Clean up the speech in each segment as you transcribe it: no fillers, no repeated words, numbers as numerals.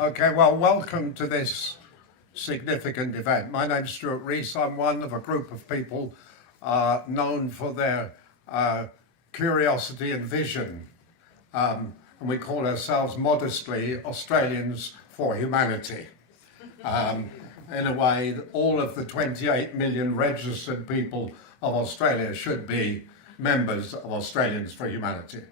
Okay, well, welcome to this significant event. My name's Stuart Rees. I'm one of a group of people known for their curiosity and vision. And we call ourselves modestly Australians for Humanity. In a way, all of the 28 million registered people of Australia should be members of Australians for Humanity.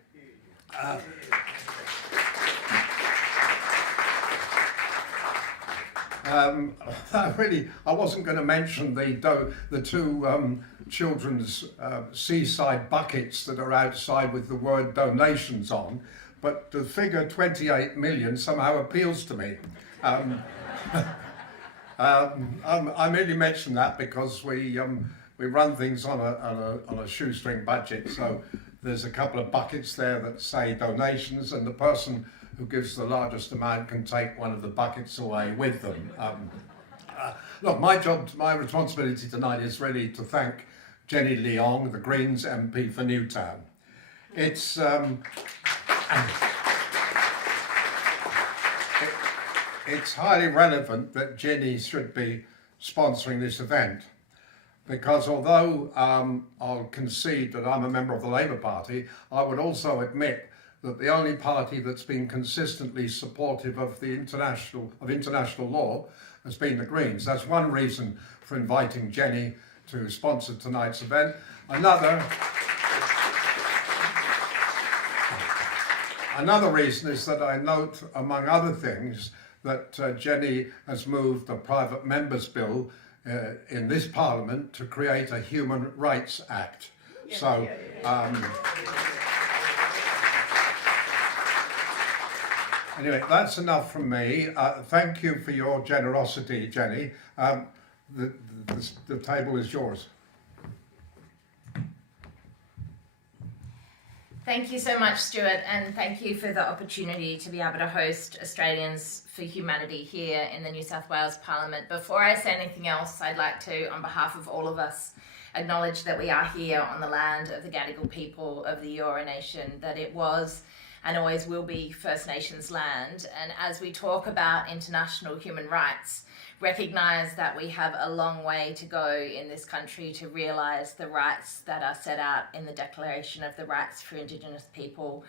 I wasn't going to mention the two children's seaside buckets that are outside with the word donations on, but the figure 28 million somehow appeals to me. I merely mention that because we run things on a shoestring budget, so there's a couple of buckets there that say donations, and the person who gives the largest amount can take one of the buckets away with them. Look, my responsibility tonight is really to thank Jenny Leong, the Greens MP for Newtown. It's highly relevant that Jenny should be sponsoring this event, because although I'll concede that I'm a member of the Labour Party, I would also admit that the only party that's been consistently supportive of international law has been the Greens. That's one reason for inviting Jenny to sponsor tonight's event. Another reason is that I note, among other things, that Jenny has moved a private member's bill in this Parliament to create a Human Rights Act. Anyway, that's enough from me. Thank you for your generosity, Jenny. The table is yours. Thank you so much, Stuart, and thank you for the opportunity to be able to host Australians for Humanity here in the New South Wales Parliament. Before I say anything else, I'd like to, on behalf of all of us, acknowledge that we are here on the land of the Gadigal people of the Eora Nation, that it was and always will be First Nations land. And as we talk about international human rights, recognise that we have a long way to go in this country to realise the rights that are set out in the Declaration of the Rights for Indigenous People,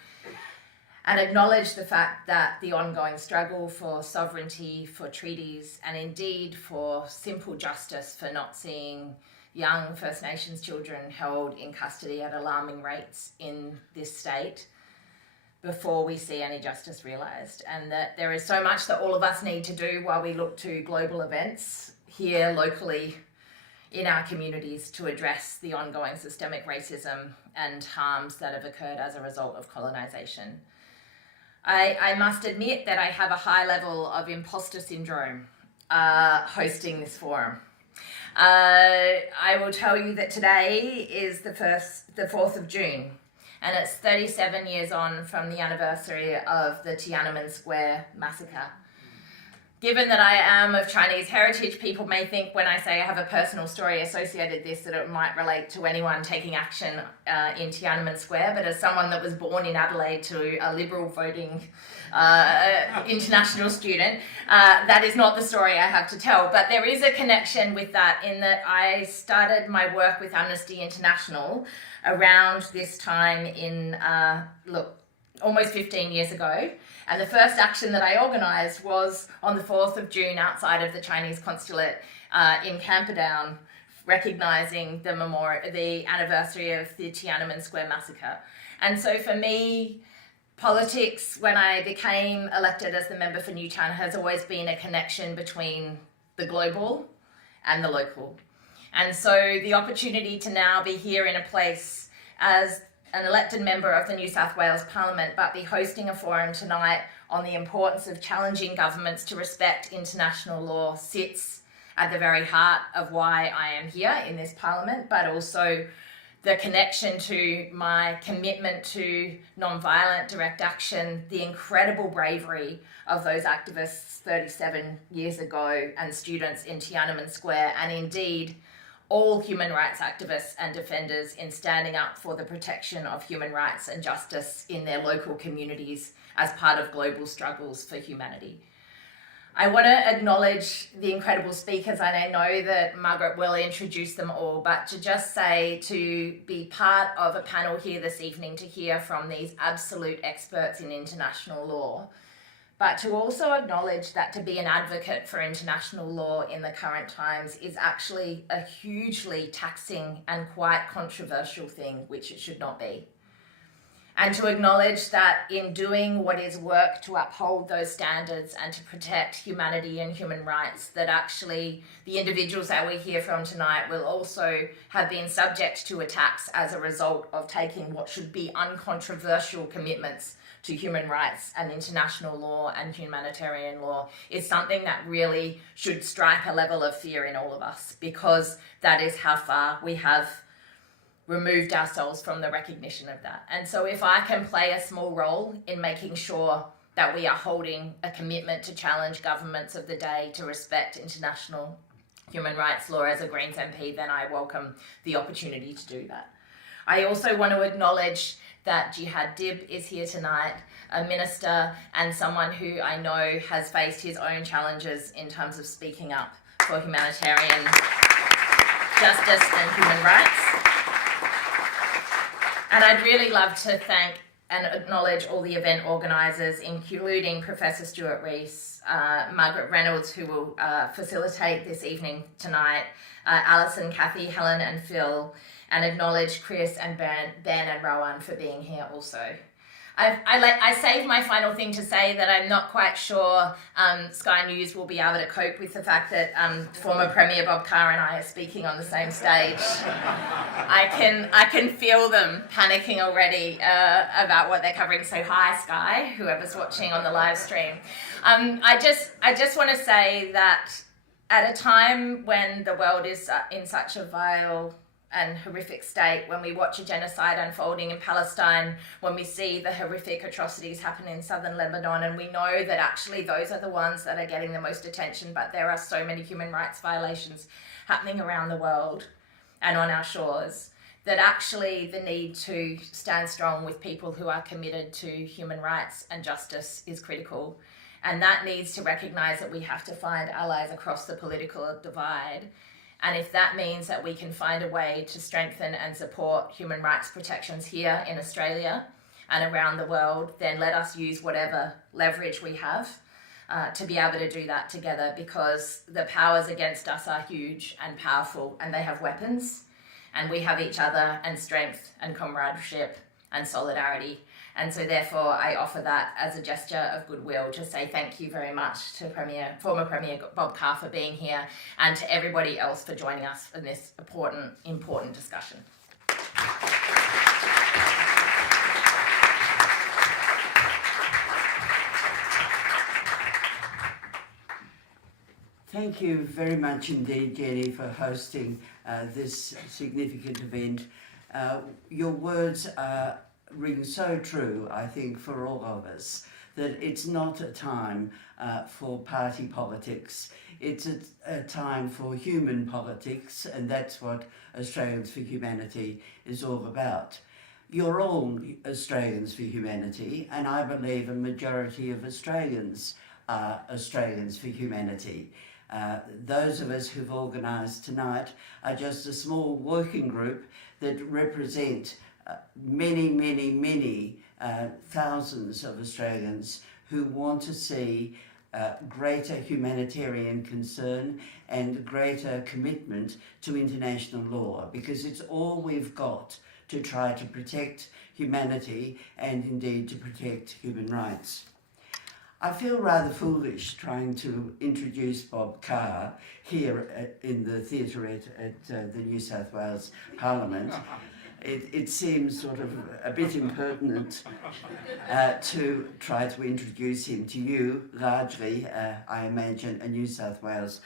and acknowledge the fact that the ongoing struggle for sovereignty, for treaties, and indeed for simple justice, for not seeing young First Nations children held in custody at alarming rates in this state before we see any justice realised, and that there is so much that all of us need to do while we look to global events here locally in our communities to address the ongoing systemic racism and harms that have occurred as a result of colonisation. I must admit that I have a high level of imposter syndrome hosting this forum. I will tell you that today is the 4th of June, and it's 37 years on from the anniversary of the Tiananmen Square massacre. Given that I am of Chinese heritage, people may think when I say I have a personal story associated with this that it might relate to anyone taking action in Tiananmen Square, but as someone that was born in Adelaide to a Liberal voting international student, that is not the story I have to tell. But there is a connection with that in that I started my work with Amnesty International around this time in, almost 15 years ago. And the first action that I organised was on the 4th of June outside of the Chinese consulate in Camperdown, recognising the anniversary of the Tiananmen Square massacre. And so for me, politics, when I became elected as the member for Newtown, has always been a connection between the global and the local. And so the opportunity to now be here in a place as an elected member of the New South Wales Parliament, but be hosting a forum tonight on the importance of challenging governments to respect international law sits at the very heart of why I am here in this Parliament, but also the connection to my commitment to non-violent direct action, the incredible bravery of those activists 37 years ago and students in Tiananmen Square, and indeed all human rights activists and defenders in standing up for the protection of human rights and justice in their local communities as part of global struggles for humanity. I want to acknowledge the incredible speakers, and I know that Margaret will introduce them all, but to just say to be part of a panel here this evening to hear from these absolute experts in international law, but to also acknowledge that to be an advocate for international law in the current times is actually a hugely taxing and quite controversial thing, which it should not be. And to acknowledge that in doing what is work to uphold those standards and to protect humanity and human rights, that actually the individuals that we hear from tonight will also have been subject to attacks as a result of taking what should be uncontroversial commitments to human rights and international law and humanitarian law is something that really should strike a level of fear in all of us, because that is how far we have removed ourselves from the recognition of that. And so if I can play a small role in making sure that we are holding a commitment to challenge governments of the day to respect international human rights law as a Greens MP, then I welcome the opportunity to do that. I also want to acknowledge that Jihad Dib is here tonight, a minister and someone who I know has faced his own challenges in terms of speaking up for humanitarian justice and human rights. And I'd really love to thank and acknowledge all the event organisers, including Professor Stuart Rees, Margaret Reynolds, who will facilitate this evening tonight, Alison, Kathy, Helen and Phil, and acknowledge Chris and Ben and Rawan for being here also. I saved my final thing to say that I'm not quite sure Sky News will be able to cope with the fact that former Premier Bob Carr and I are speaking on the same stage. I can feel them panicking already about what they're covering. So hi, Sky, whoever's watching on the live stream. I just want to say that at a time when the world is in such a vile and horrific state, when we watch a genocide unfolding in Palestine, when we see the horrific atrocities happen in southern Lebanon, and we know that actually those are the ones that are getting the most attention, but there are so many human rights violations happening around the world and on our shores, that actually the need to stand strong with people who are committed to human rights and justice is critical. And that needs to recognise that we have to find allies across the political divide. And if that means that we can find a way to strengthen and support human rights protections here in Australia and around the world, then let us use whatever leverage we have to be able to do that together, because the powers against us are huge and powerful, and they have weapons, and we have each other and strength and comradeship and solidarity. And so therefore I offer that as a gesture of goodwill to say thank you very much to former Premier Bob Carr for being here, and to everybody else for joining us in this important discussion. Thank you very much indeed, Jenny, for hosting this significant event. Your words ring so true, I think, for all of us, that it's not a time for party politics. It's a time for human politics, and that's what Australians for Humanity is all about. You're all Australians for Humanity, and I believe a majority of Australians are Australians for Humanity. Those of us who've organised tonight are just a small working group that represent many thousands of Australians who want to see greater humanitarian concern and greater commitment to international law, because it's all we've got to try to protect humanity and indeed to protect human rights. I feel rather foolish trying to introduce Bob Carr here in the theatre at the New South Wales Parliament. It seems sort of a bit impertinent to try to introduce him to you, largely, I imagine, a New South Wales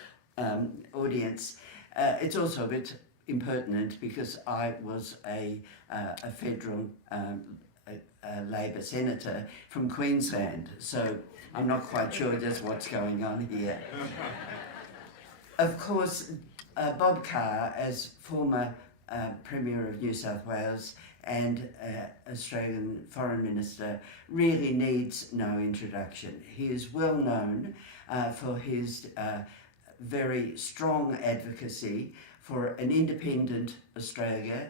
audience. It's also a bit impertinent because I was a federal Labor senator from Queensland, so I'm not quite sure just what's going on here. Of course, Bob Carr, as former Premier of New South Wales and Australian Foreign Minister, really needs no introduction. He is well known for his very strong advocacy for an independent Australia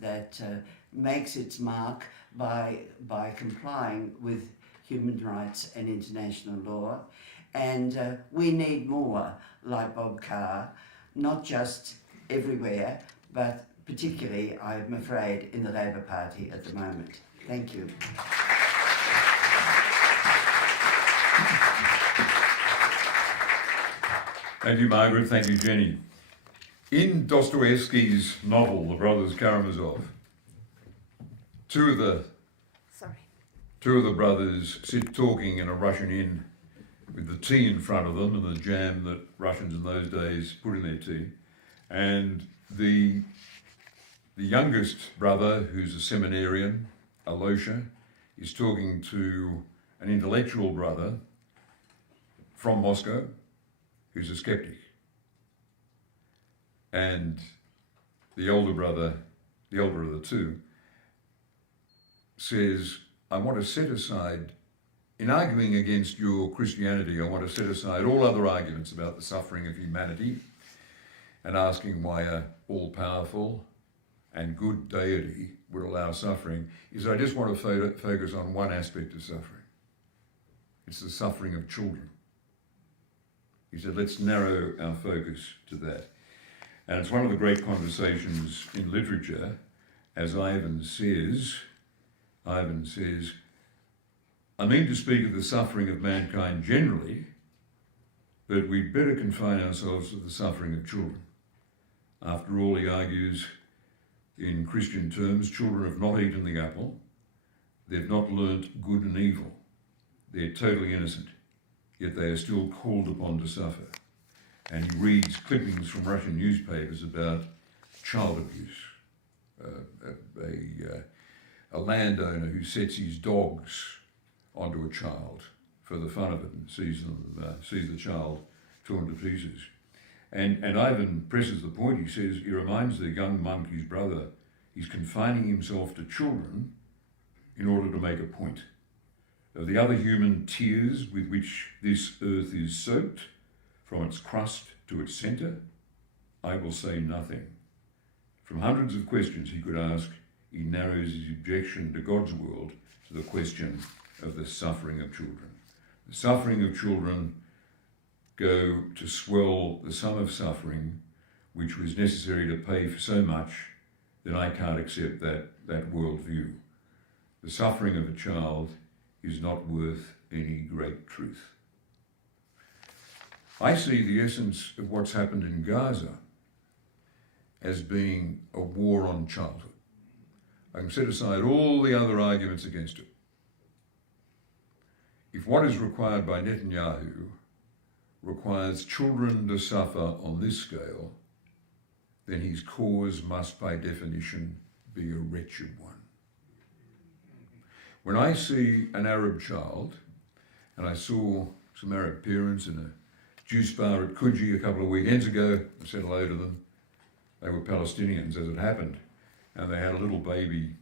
that makes its mark by complying with human rights and international law. And we need more like Bob Carr, not just everywhere, but particularly, I'm afraid, in the Labor Party at the moment. Thank you. Thank you, Margaret. Thank you, Jenny. In Dostoevsky's novel, The Brothers Karamazov, two of the brothers sit talking in a Russian inn with the tea in front of them and the jam that Russians in those days put in their tea. And the youngest brother, who's a seminarian, Alosha, is talking to an intellectual brother from Moscow, who's a skeptic. And the older of the two, says, I want to set aside, in arguing against your Christianity, I want to set aside all other arguments about the suffering of humanity and asking why a all-powerful and good deity would allow suffering, is I just want to focus on one aspect of suffering. It's the suffering of children. He said, let's narrow our focus to that. And it's one of the great conversations in literature, as Ivan says, I mean to speak of the suffering of mankind generally, but we'd better confine ourselves to the suffering of children. After all, he argues, in Christian terms, children have not eaten the apple, they've not learnt good and evil, they're totally innocent, yet they are still called upon to suffer. And he reads clippings from Russian newspapers about child abuse. A landowner who sets his dogs onto a child for the fun of it and sees the child torn to pieces. And Ivan presses the point. He says he reminds the young monk, his brother, he's confining himself to children in order to make a point. Of the other human tears with which this earth is soaked, from its crust to its centre, I will say nothing. From hundreds of questions he could ask, he narrows his objection to God's world to the question of the suffering of children. The suffering of children go to swell the sum of suffering which was necessary to pay for so much that I can't accept that worldview. The suffering of a child is not worth any great truth. I see the essence of what's happened in Gaza as being a war on childhood. I can set aside all the other arguments against it. If what is required by Netanyahu requires children to suffer on this scale, then his cause must by definition be a wretched one. When I see an Arab child, and I saw some Arab parents in a juice bar at Coogee a couple of weekends ago, I said hello to them. They were Palestinians, as it happened, and they had a little baby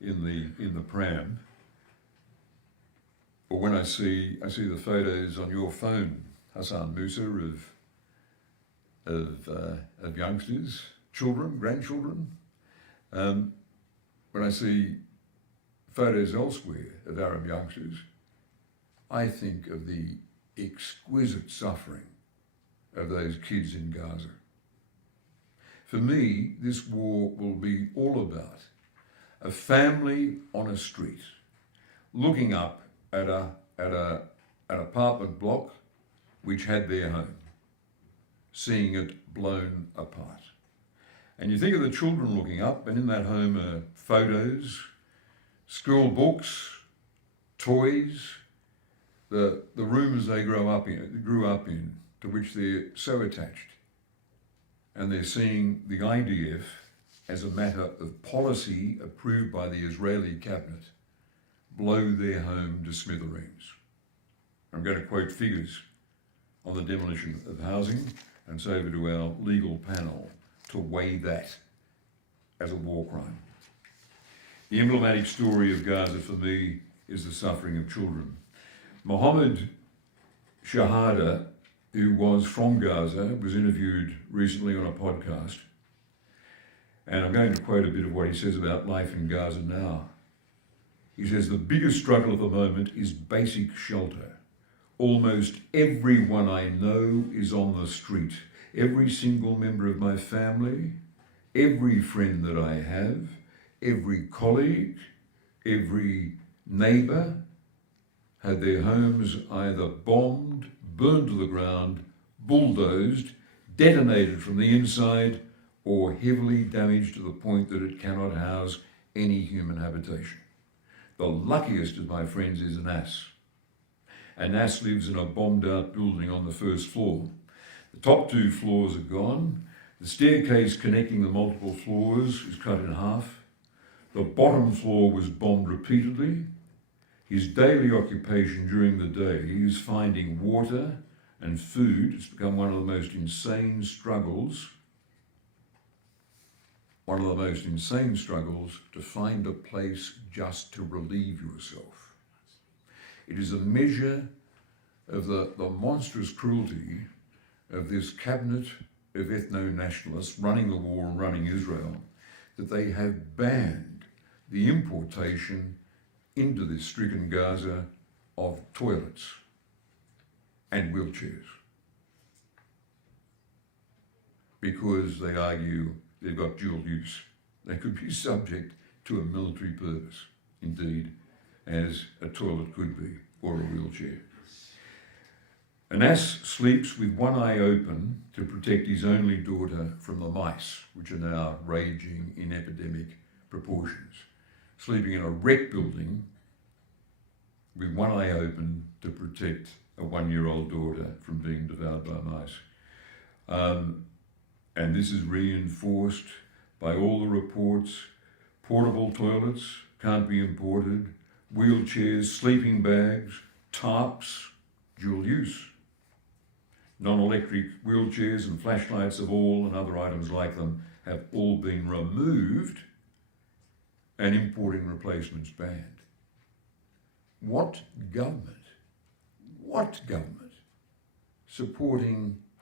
in the pram. Or when I see the photos on your phone, Hassan Musa, of youngsters, children, grandchildren. When I see photos elsewhere of Arab youngsters, I think of the exquisite suffering of those kids in Gaza. For me, this war will be all about a family on a street looking up at an apartment block which had their home, seeing it blown apart. And you think of the children looking up, and in that home are photos, school books, toys, the rooms they grew up in, to which they're so attached. And they're seeing the IDF as a matter of policy approved by the Israeli cabinet blow their home to smithereens. I'm going to quote figures on the demolition of housing, and it's over to our legal panel to weigh that as a war crime. The emblematic story of Gaza for me is the suffering of children. Mohammed Shahada, who was from Gaza, was interviewed recently on a podcast. And I'm going to quote a bit of what he says about life in Gaza now. He says, "The biggest struggle at the moment is basic shelter. Almost everyone I know is on the street. Every single member of my family, every friend that I have, every colleague, every neighbour had their homes either bombed, burned to the ground, bulldozed, detonated from the inside, or heavily damaged to the point that it cannot house any human habitation. The luckiest of my friends is Anas. Anas lives in a bombed-out building on the first floor. The top 2 floors are gone. The staircase connecting the multiple floors is cut in half. The bottom floor was bombed repeatedly. His daily occupation during the day is finding water and food. It's become one of the most insane struggles to find a place just to relieve yourself. It is a measure of the monstrous cruelty of this cabinet of ethno-nationalists running the war and running Israel, that they have banned the importation into this stricken Gaza of toilets and wheelchairs, because they argue they've got dual use. They could be subject to a military purpose, indeed, as a toilet could be, or a wheelchair. Anas sleeps with one eye open to protect his only daughter from the mice, which are now raging in epidemic proportions. Sleeping in a wrecked building with one eye open to protect a 1-year-old daughter from being devoured by mice. And this is reinforced by all the reports. Portable toilets can't be imported, wheelchairs, sleeping bags, tarps, dual use. Non-electric wheelchairs and flashlights of all and other items like them have all been removed and importing replacements banned. What government,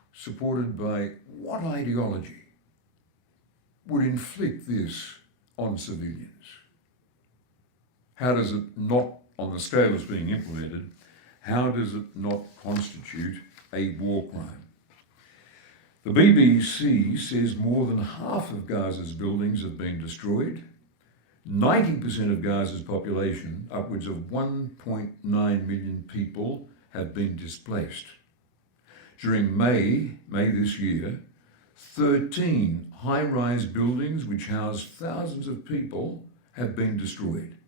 supported by what ideology, would inflict this on civilians? How does it not, on the scale it's being implemented, how does it not constitute a war crime? The BBC says more than half of Gaza's buildings have been destroyed. 90% of Gaza's population, upwards of 1.9 million people, have been displaced. During May this year, 13 high-rise buildings which house thousands of people have been destroyed.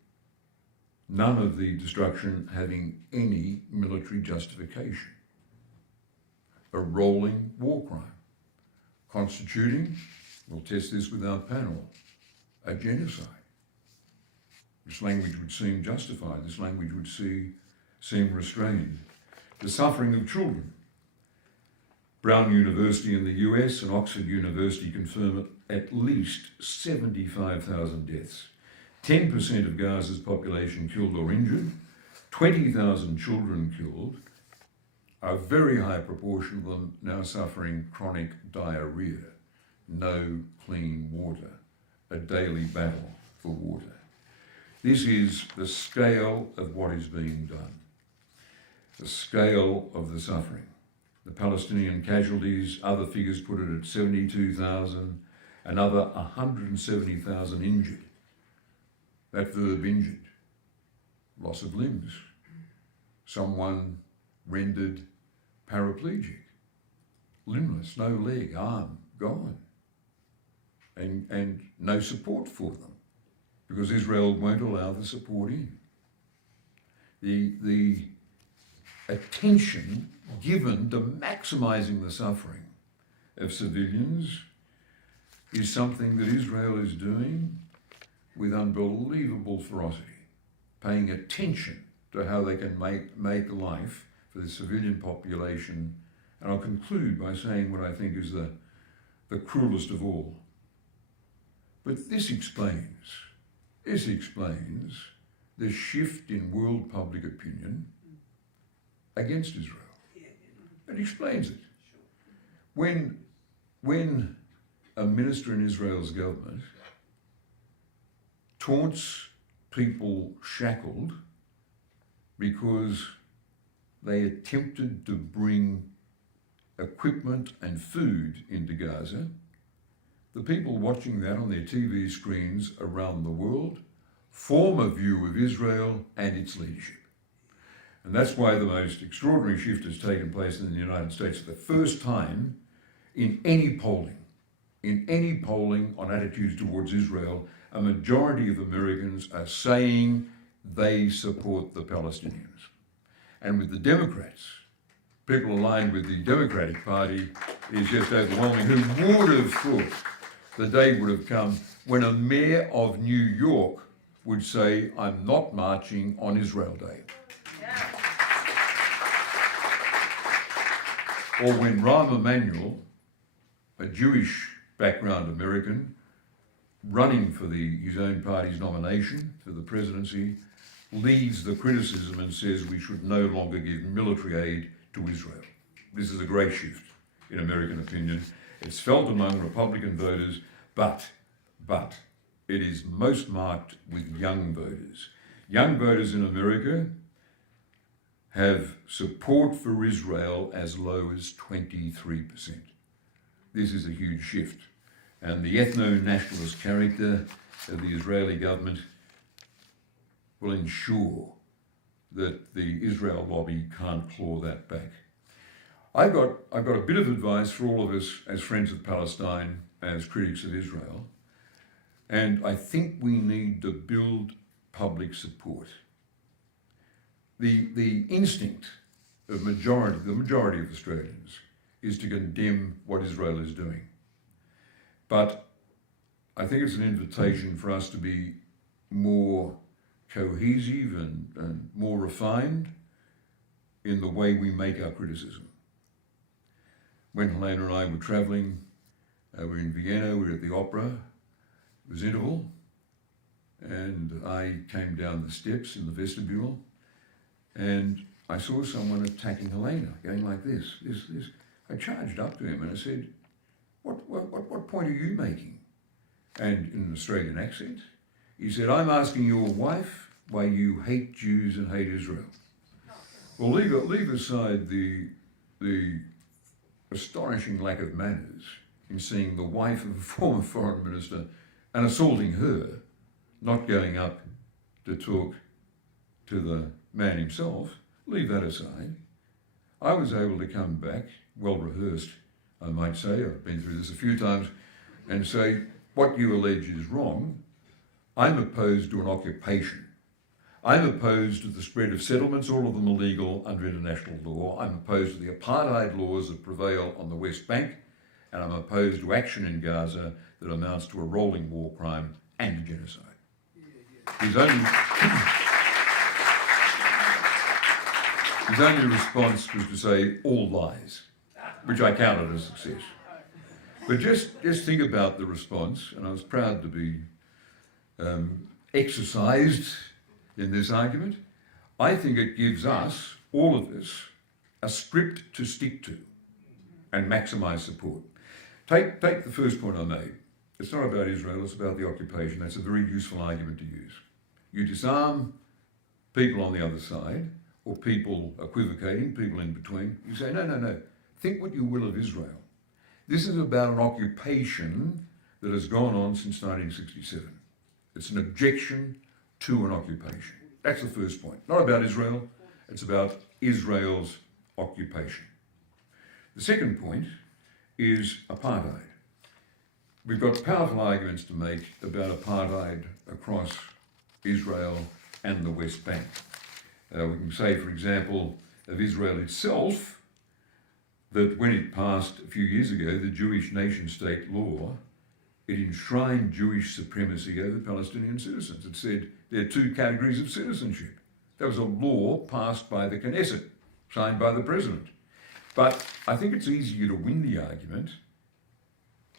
None of the destruction having any military justification. A rolling war crime, constituting, we'll test this with our panel, a genocide. This language would seem justified, this language would seem restrained. The suffering of children. Brown University in the US and Oxford University confirm at least 75,000 deaths. 10% of Gaza's population killed or injured, 20,000 children killed, a very high proportion of them now suffering chronic diarrhea, no clean water, a daily battle for water. This is the scale of what is being done, the scale of the suffering. The Palestinian casualties, other figures put it at 72,000, another 170,000 injured. That verb injured, loss of limbs, someone rendered paraplegic, limbless, no leg, arm, gone, and no support for them, because Israel won't allow the support in. The attention given to maximising the suffering of civilians is something that Israel is doing with unbelievable ferocity, paying attention to how they can make life for the civilian population. And I'll conclude by saying what I think is the cruelest of all. But this explains the shift in world public opinion against Israel. It explains it. When a minister in Israel's government taunts people shackled because they attempted to bring equipment and food into Gaza, the people watching that on their TV screens around the world form a view of Israel and its leadership. And that's why the most extraordinary shift has taken place in the United States for the first time in any polling on attitudes towards Israel. A majority of Americans are saying they support the Palestinians. And with the Democrats, people aligned with the Democratic Party, it is just overwhelming. Who would have thought the day would have come when a mayor of New York would say, I'm not marching on Israel Day. Yeah. Or when Rahm Emanuel, a Jewish background American, running for his own party's nomination for the presidency, leads the criticism and says we should no longer give military aid to Israel. This is a great shift in American opinion. It's felt among Republican voters, but it is most marked with young voters. Young voters in America have support for Israel as low as 23%. This is a huge shift. And the ethno-nationalist character of the Israeli government will ensure that the Israel lobby can't claw that back. I've got a bit of advice for all of us as friends of Palestine, as critics of Israel, and I think we need to build public support. The instinct of the majority of Australians is to condemn what Israel is doing. But I think it's an invitation for us to be more cohesive and more refined in the way we make our criticism. When Helena and I were travelling, we were in Vienna, we were at the opera, it was interval, and I came down the steps in the vestibule, and I saw someone attacking Helena, going like this. I charged up to him and I said, what point are you making? And in an Australian accent, he said, I'm asking your wife why you hate Jews and hate Israel. Well, leave aside the astonishing lack of manners in seeing the wife of a former foreign minister and assaulting her, not going up to talk to the man himself. Leave that aside. I was able to come back, well rehearsed, I might say, I've been through this a few times, and say, what you allege is wrong. I'm opposed to an occupation. I'm opposed to the spread of settlements, all of them illegal under international law. I'm opposed to the apartheid laws that prevail on the West Bank, and I'm opposed to action in Gaza that amounts to a rolling war crime and a genocide. His only response was to say, all lies, which I counted as a success. But just think about the response, and I was proud to be exercised in this argument. I think it gives us, all of us, a script to stick to and maximise support. Take the first point I made. It's not about Israel, it's about the occupation. That's a very useful argument to use. You disarm people on the other side, or people equivocating, people in between. You say, no, think what you will of Israel. This is about an occupation that has gone on since 1967. It's an objection to an occupation. That's the first point. Not about Israel, it's about Israel's occupation. The second point is apartheid. We've got powerful arguments to make about apartheid across Israel and the West Bank. We can say, for example, of Israel itself, that when it passed a few years ago the Jewish nation-state law, it enshrined Jewish supremacy over Palestinian citizens. It said there are two categories of citizenship. That was a law passed by the Knesset, signed by the president. But I think it's easier to win the argument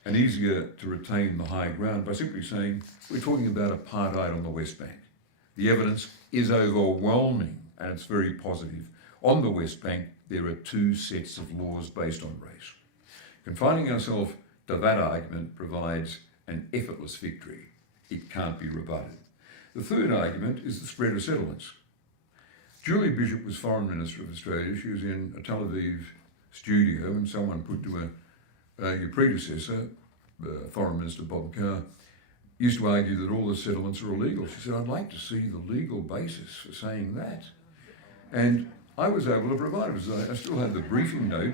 and easier to retain the high ground by simply saying we're talking about apartheid on the West Bank. The evidence is overwhelming and it's very positive. on the West Bank, there are two sets of laws based on race. Confining ourselves to that argument provides an effortless victory. It can't be rebutted. The third argument is the spread of settlements. Julie Bishop was Foreign Minister of Australia. She was in a Tel Aviv studio, and someone put to her, your predecessor, Foreign Minister Bob Carr, used to argue that all the settlements are illegal. She said, I'd like to see the legal basis for saying that. And I was able to provide it. I still have the briefing note.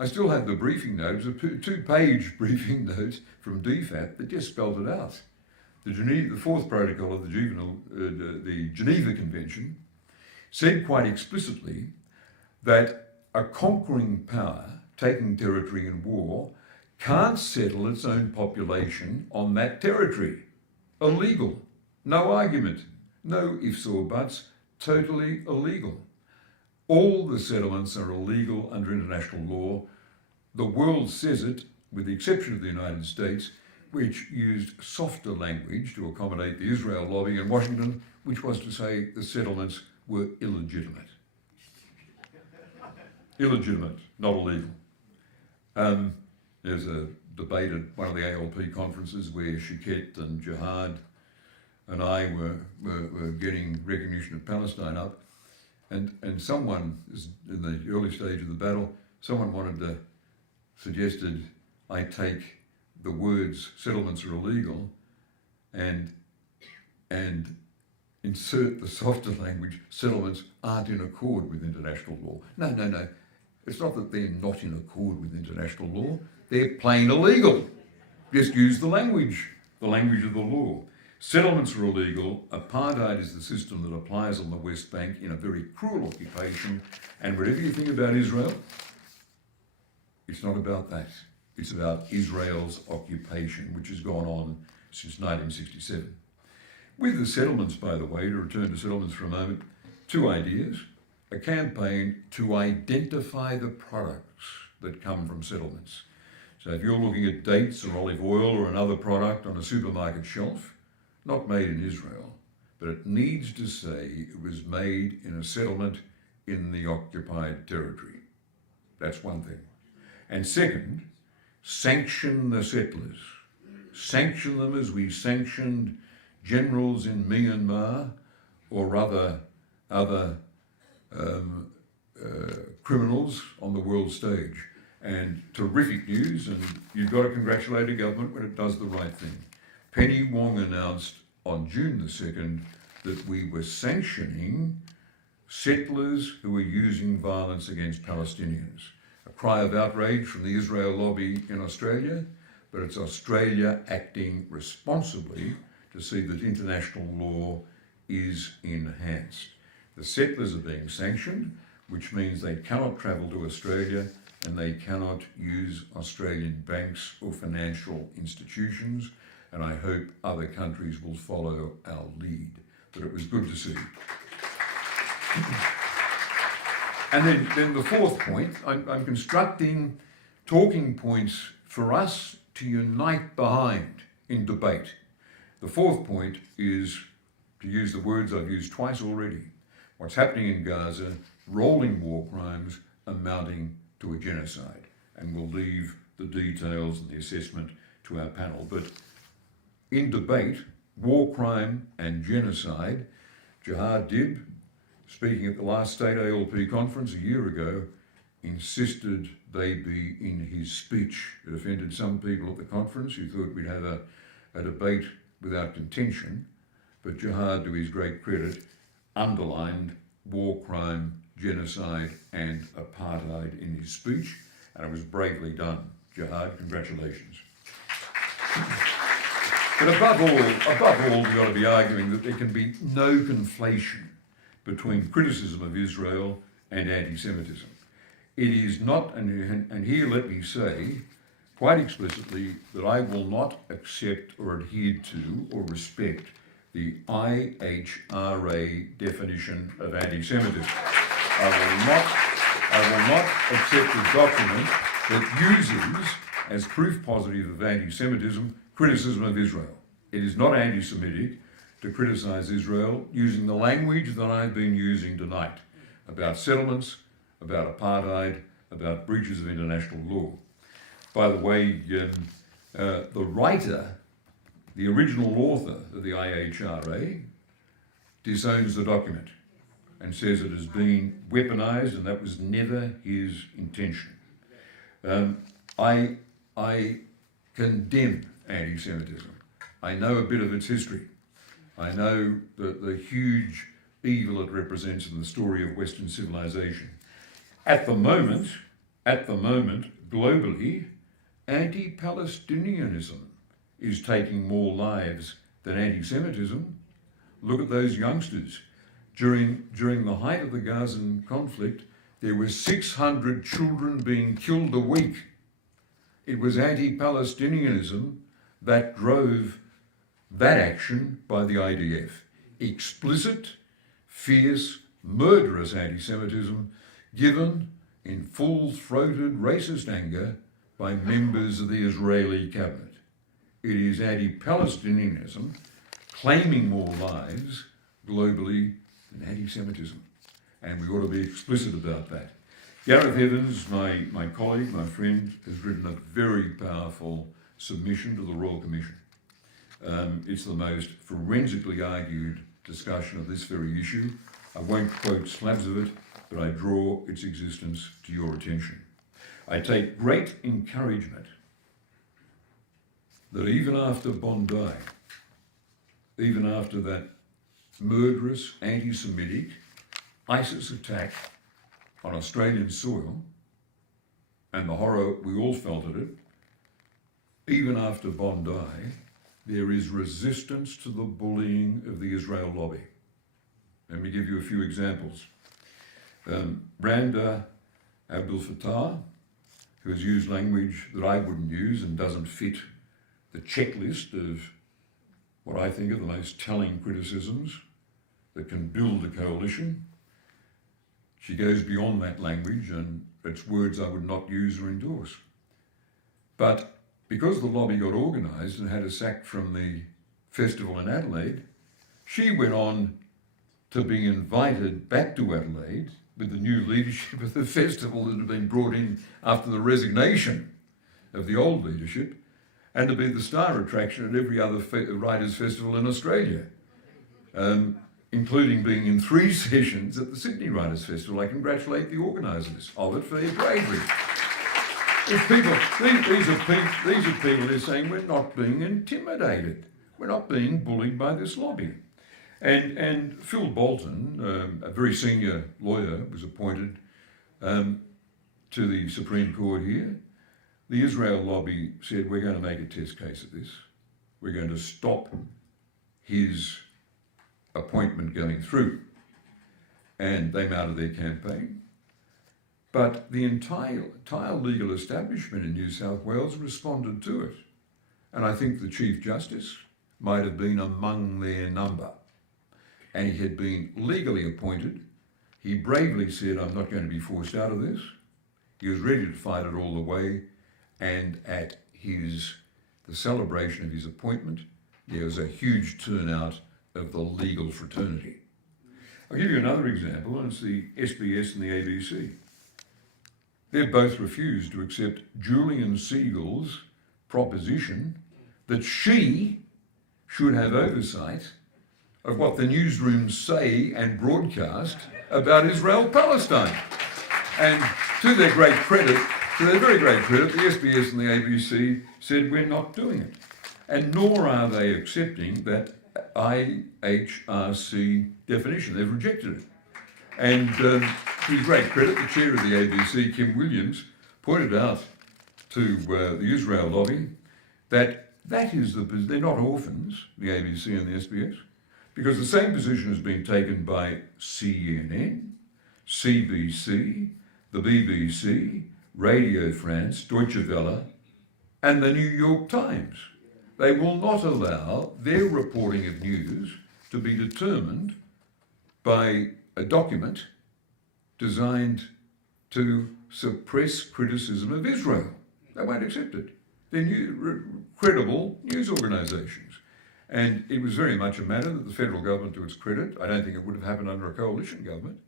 I still have the briefing note. It was a two-page briefing note from DFAT that just spelled it out. The fourth protocol of the Geneva Convention said quite explicitly that a conquering power taking territory in war can't settle its own population on that territory. Illegal. No argument. No ifs or buts. Totally illegal. All the settlements are illegal under international law. The world says it, with the exception of the United States, which used softer language to accommodate the Israel lobby in Washington, which was to say the settlements were illegitimate. Illegitimate, not illegal. There's a debate at one of the ALP conferences where Shiket and Jihad and I were getting recognition of Palestine up, and someone, in the early stage of the battle, someone suggested I take the words settlements are illegal and insert the softer language, settlements aren't in accord with international law. No. It's not that they're not in accord with international law. They're plain illegal. Just use the language of the law. Settlements are illegal. Apartheid is the system that applies on the West Bank in a very cruel occupation. And whatever you think about Israel, it's not about that. It's about Israel's occupation, which has gone on since 1967. With the settlements, by the way, to return to settlements for a moment, two ideas. A campaign to identify the products that come from settlements. So if you're looking at dates or olive oil or another product on a supermarket shelf, not made in Israel, but it needs to say it was made in a settlement in the occupied territory. That's one thing. And second, sanction the settlers. Sanction them as we sanctioned generals in Myanmar or other criminals on the world stage. And terrific news, and you've got to congratulate a government when it does the right thing. Penny Wong announced on June the 2nd that we were sanctioning settlers who were using violence against Palestinians. A cry of outrage from the Israel lobby in Australia, but it's Australia acting responsibly to see that international law is enhanced. The settlers are being sanctioned, which means they cannot travel to Australia and they cannot use Australian banks or financial institutions, and I hope other countries will follow our lead. But it was good to see. And then the fourth point, I'm constructing talking points for us to unite behind in debate. The fourth point is, to use the words I've used twice already, what's happening in Gaza, rolling war crimes amounting to a genocide. And we'll leave the details and the assessment to our panel. But in debate, war crime and genocide, Jihad Dib, speaking at the last state ALP conference a year ago, insisted they be in his speech. It offended some people at the conference who thought we'd have a debate without contention, but Jihad, to his great credit, underlined war crime, genocide and apartheid in his speech, and it was bravely done. Jihad, congratulations. But above all, we've got to be arguing that there can be no conflation between criticism of Israel and anti-Semitism. It is not, and here let me say quite explicitly that I will not accept or adhere to or respect the IHRA definition of anti-Semitism. I will not accept a document that uses as proof positive of anti-Semitism criticism of Israel. It is not anti-Semitic to criticize Israel using the language that I've been using tonight. about settlements, about apartheid, about breaches of international law. By the way, the writer, the original author of the IHRA, disowns the document and says it has been weaponised and that was never his intention. I condemn anti-Semitism. I know a bit of its history. I know the huge evil it represents in the story of Western civilization. At the moment, globally, anti-Palestinianism is taking more lives than anti-Semitism. Look at those youngsters. During the height of the Gazan conflict, there were 600 children being killed a week. It was anti-Palestinianism that drove that action by the IDF. Explicit, fierce, murderous anti-Semitism given in full-throated racist anger by members of the Israeli cabinet. It is anti-Palestinianism claiming more lives globally than anti-Semitism. And we ought to be explicit about that. Gareth Evans, my colleague, my friend, has written a very powerful submission to the Royal Commission. It's the most forensically argued discussion of this very issue. I won't quote slabs of it, but I draw its existence to your attention. I take great encouragement that even after Bondi, even after that murderous, anti-Semitic ISIS attack on Australian soil, and the horror we all felt at it, even after Bondi, there is resistance to the bullying of the Israel lobby. Let me give you a few examples. Randa Abdel Fattah, who has used language that I wouldn't use and doesn't fit the checklist of what I think are the most telling criticisms that can build a coalition. She goes beyond that language, and it's words I would not use or endorse. But because the lobby got organised and had a sack from the festival in Adelaide, she went on to be invited back to Adelaide with the new leadership of the festival that had been brought in after the resignation of the old leadership, and to be the star attraction at every other writers' festival in Australia, including being in 3 sessions at the Sydney Writers' Festival. I congratulate the organisers of it for their bravery. These are people who are saying we're not being intimidated, we're not being bullied by this lobby. And Phil Bolton, a very senior lawyer, was appointed to the Supreme Court here. The Israel lobby said, we're going to make a test case of this. We're going to stop his appointment going through. And they mounted their campaign. But the entire legal establishment in New South Wales responded to it. And I think the Chief Justice might have been among their number. And he had been legally appointed. He bravely said, I'm not going to be forced out of this. He was ready to fight it all the way. And at the celebration of his appointment, there was a huge turnout of the legal fraternity. I'll give you another example, and it's the SBS and the ABC. They've both refused to accept Julian Siegel's proposition that she should have oversight of what the newsrooms say and broadcast about Israel-Palestine. And to their very great credit, the SBS and the ABC said, we're not doing it. And nor are they accepting that IHRC definition. They've rejected it. And to his great credit, the chair of the ABC, Kim Williams, pointed out to the Israel lobby that they're not orphans, the ABC and the SBS, because the same position has been taken by CNN, CBC, the BBC, Radio France, Deutsche Welle, and the New York Times. They will not allow their reporting of news to be determined by a document designed to suppress criticism of Israel. They won't accept it. They're credible news organisations. And it was very much a matter that the federal government, to its credit, I don't think it would have happened under a coalition government,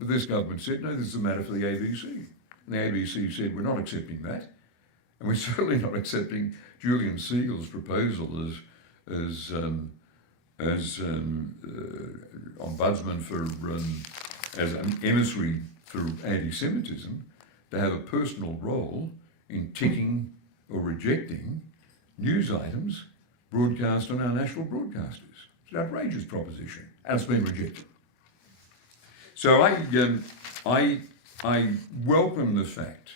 But this government said, no, this is a matter for the ABC. And the ABC said, we're not accepting that. And we're certainly not accepting Julian Siegel's proposal as ombudsman for, as an emissary for anti-Semitism, to have a personal role in ticking or rejecting news items broadcast on our national broadcasters. It's an outrageous proposition, and it's been rejected. So I welcome the fact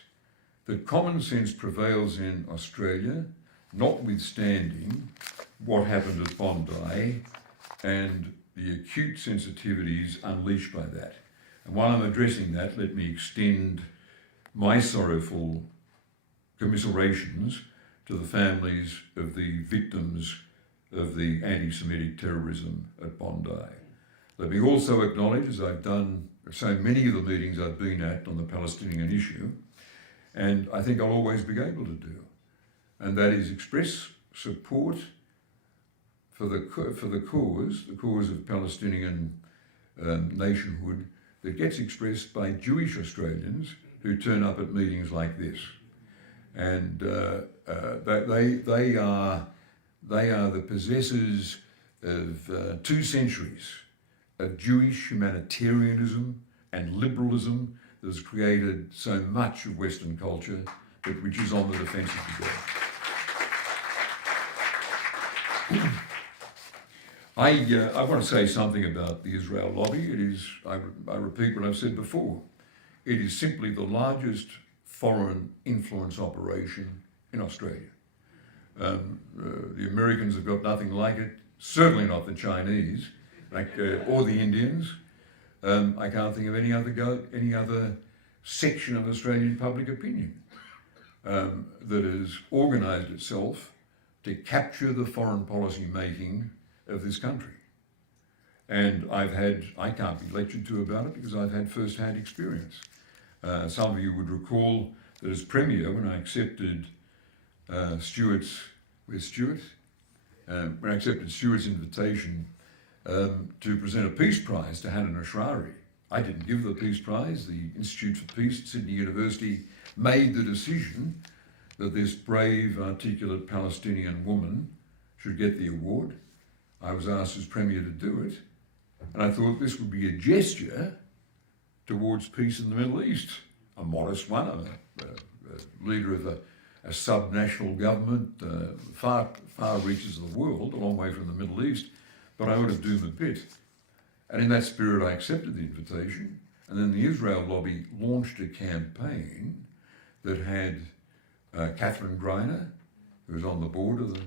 that common sense prevails in Australia, notwithstanding what happened at Bondi and the acute sensitivities unleashed by that. And while I'm addressing that, let me extend my sorrowful commiserations to the families of the victims of the anti-Semitic terrorism at Bondi. Let me also acknowledge, as I've done so many of the meetings I've been at on the Palestinian issue, and I think I'll always be able to do, and that is express support for the cause of Palestinian nationhood that gets expressed by Jewish Australians who turn up at meetings like this. And they are the possessors of 2 centuries of Jewish humanitarianism and liberalism that has created so much of Western culture, but which is on the defensive today. I want to say something about the Israel lobby. It is, I repeat what I've said before, it is simply the largest foreign influence operation in Australia. The Americans have got nothing like it, certainly not the Chinese, or the Indians. I can't think of any other section of Australian public opinion that has organised itself to capture the foreign policy making of this country. And I can't be lectured to about it because I've had first-hand experience. Some of you would recall that as Premier, when I accepted Stuart's invitation to present a Peace Prize to Hanan Ashrari. I didn't give the Peace Prize. The Institute for Peace at Sydney University made the decision that this brave, articulate Palestinian woman should get the award. I was asked as Premier to do it, and I thought this would be a gesture towards peace in the Middle East. A modest one, a leader of a sub-national government, far reaches of the world, a long way from the Middle East, but I ought to do my bit. And in that spirit I accepted the invitation, and then the Israel lobby launched a campaign that had Catherine Greiner, who was on the board of the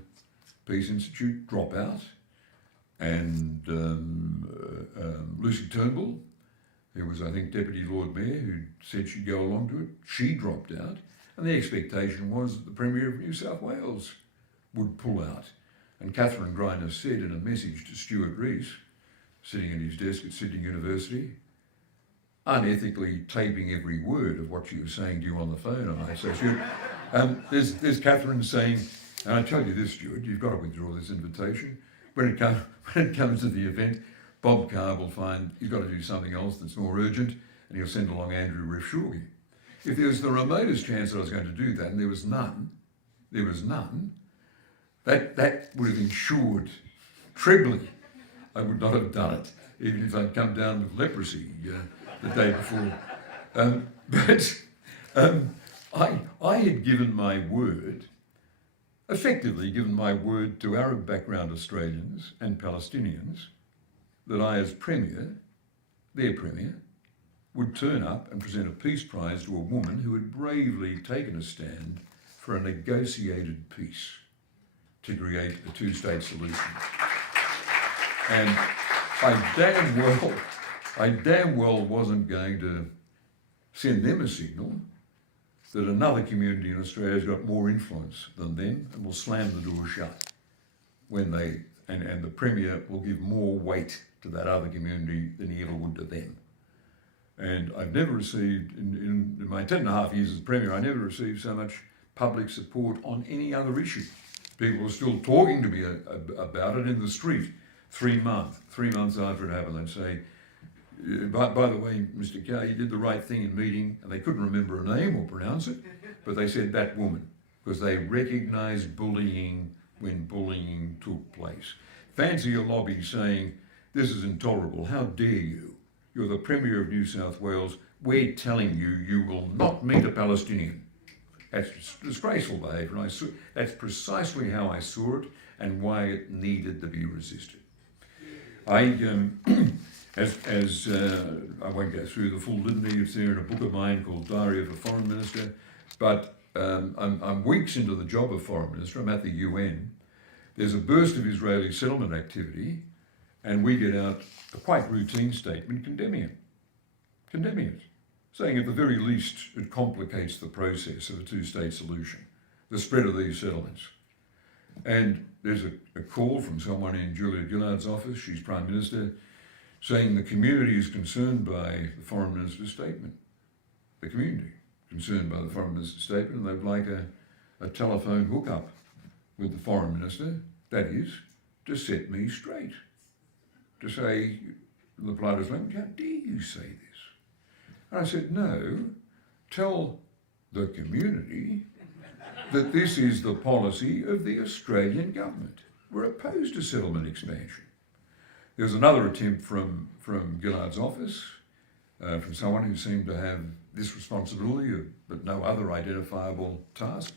Peace Institute, drop out, and Lucy Turnbull, who was, I think, Deputy Lord Mayor, who said she'd go along to it. She dropped out, and the expectation was that the Premier of New South Wales would pull out. And Catherine Greiner said in a message to Stuart Rees, sitting at his desk at Sydney University, unethically taping every word of what she was saying to you on the phone. And I said, Stuart, there's Catherine saying, and I tell you this, Stuart, you've got to withdraw this invitation. When it comes to the event, Bob Carr will find he's got to do something else that's more urgent, and he'll send along Andrew Rifshawgi. If there was the remotest chance that I was going to do that, and there was none, that would have ensured trebly I would not have done it, even if I'd come down with leprosy the day before. I had given my word, effectively given my word to Arab background Australians and Palestinians that I, as Premier, their Premier, would turn up and present a Peace Prize to a woman who had bravely taken a stand for a negotiated peace to create a 2-state solution. And I damn well wasn't going to send them a signal that another community in Australia has got more influence than them and will slam the door shut when they, and the Premier will give more weight to that other community than he ever would to them. And I've never received, in my 10.5 years as Premier, I never received so much public support on any other issue. People are still talking to me about it in the street 3 months after it happened. They'd say, By the way, Mr. Carr, you did the right thing in meeting, and they couldn't remember a name or pronounce it, but they said that woman, because they recognised bullying when bullying took place. Fancy a lobby saying, this is intolerable, how dare you? You're the Premier of New South Wales, we're telling you, you will not meet a Palestinian. That's disgraceful behaviour, and that's precisely how I saw it and why it needed to be resisted. I won't go through the full litany, it's there in a book of mine called Diary of a Foreign Minister, but I'm weeks into the job of Foreign Minister, I'm at the UN. There's a burst of Israeli settlement activity, and we get out a quite routine statement condemning it, saying at the very least it complicates the process of a two-state solution, the spread of these settlements. And there's a call from someone in Julia Gillard's office, she's Prime Minister, saying the community is concerned by the Foreign Minister's statement. The community concerned by the Foreign Minister's statement, and they'd like a telephone hookup with the Foreign Minister, that is, to set me straight. To say, in the politest language, how dare you say this? And I said, no, tell the community that this is the policy of the Australian government. We're opposed to settlement expansion. There was another attempt from Gillard's office, from someone who seemed to have this responsibility, but no other identifiable task,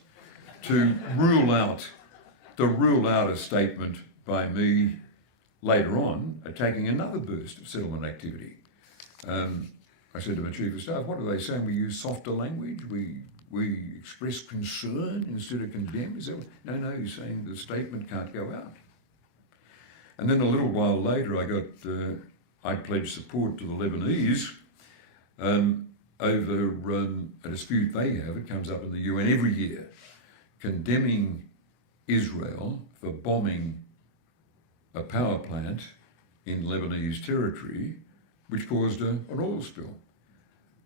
to rule out a statement by me later on, attacking another burst of settlement activity. I said to my Chief of Staff, what are they saying? We use softer language? We express concern instead of condemn? Is that what? No, he's saying the statement can't go out. And then a little while later, I pledged support to the Lebanese over a dispute they have. It comes up in the UN every year, condemning Israel for bombing a power plant in Lebanese territory, which caused an oil spill.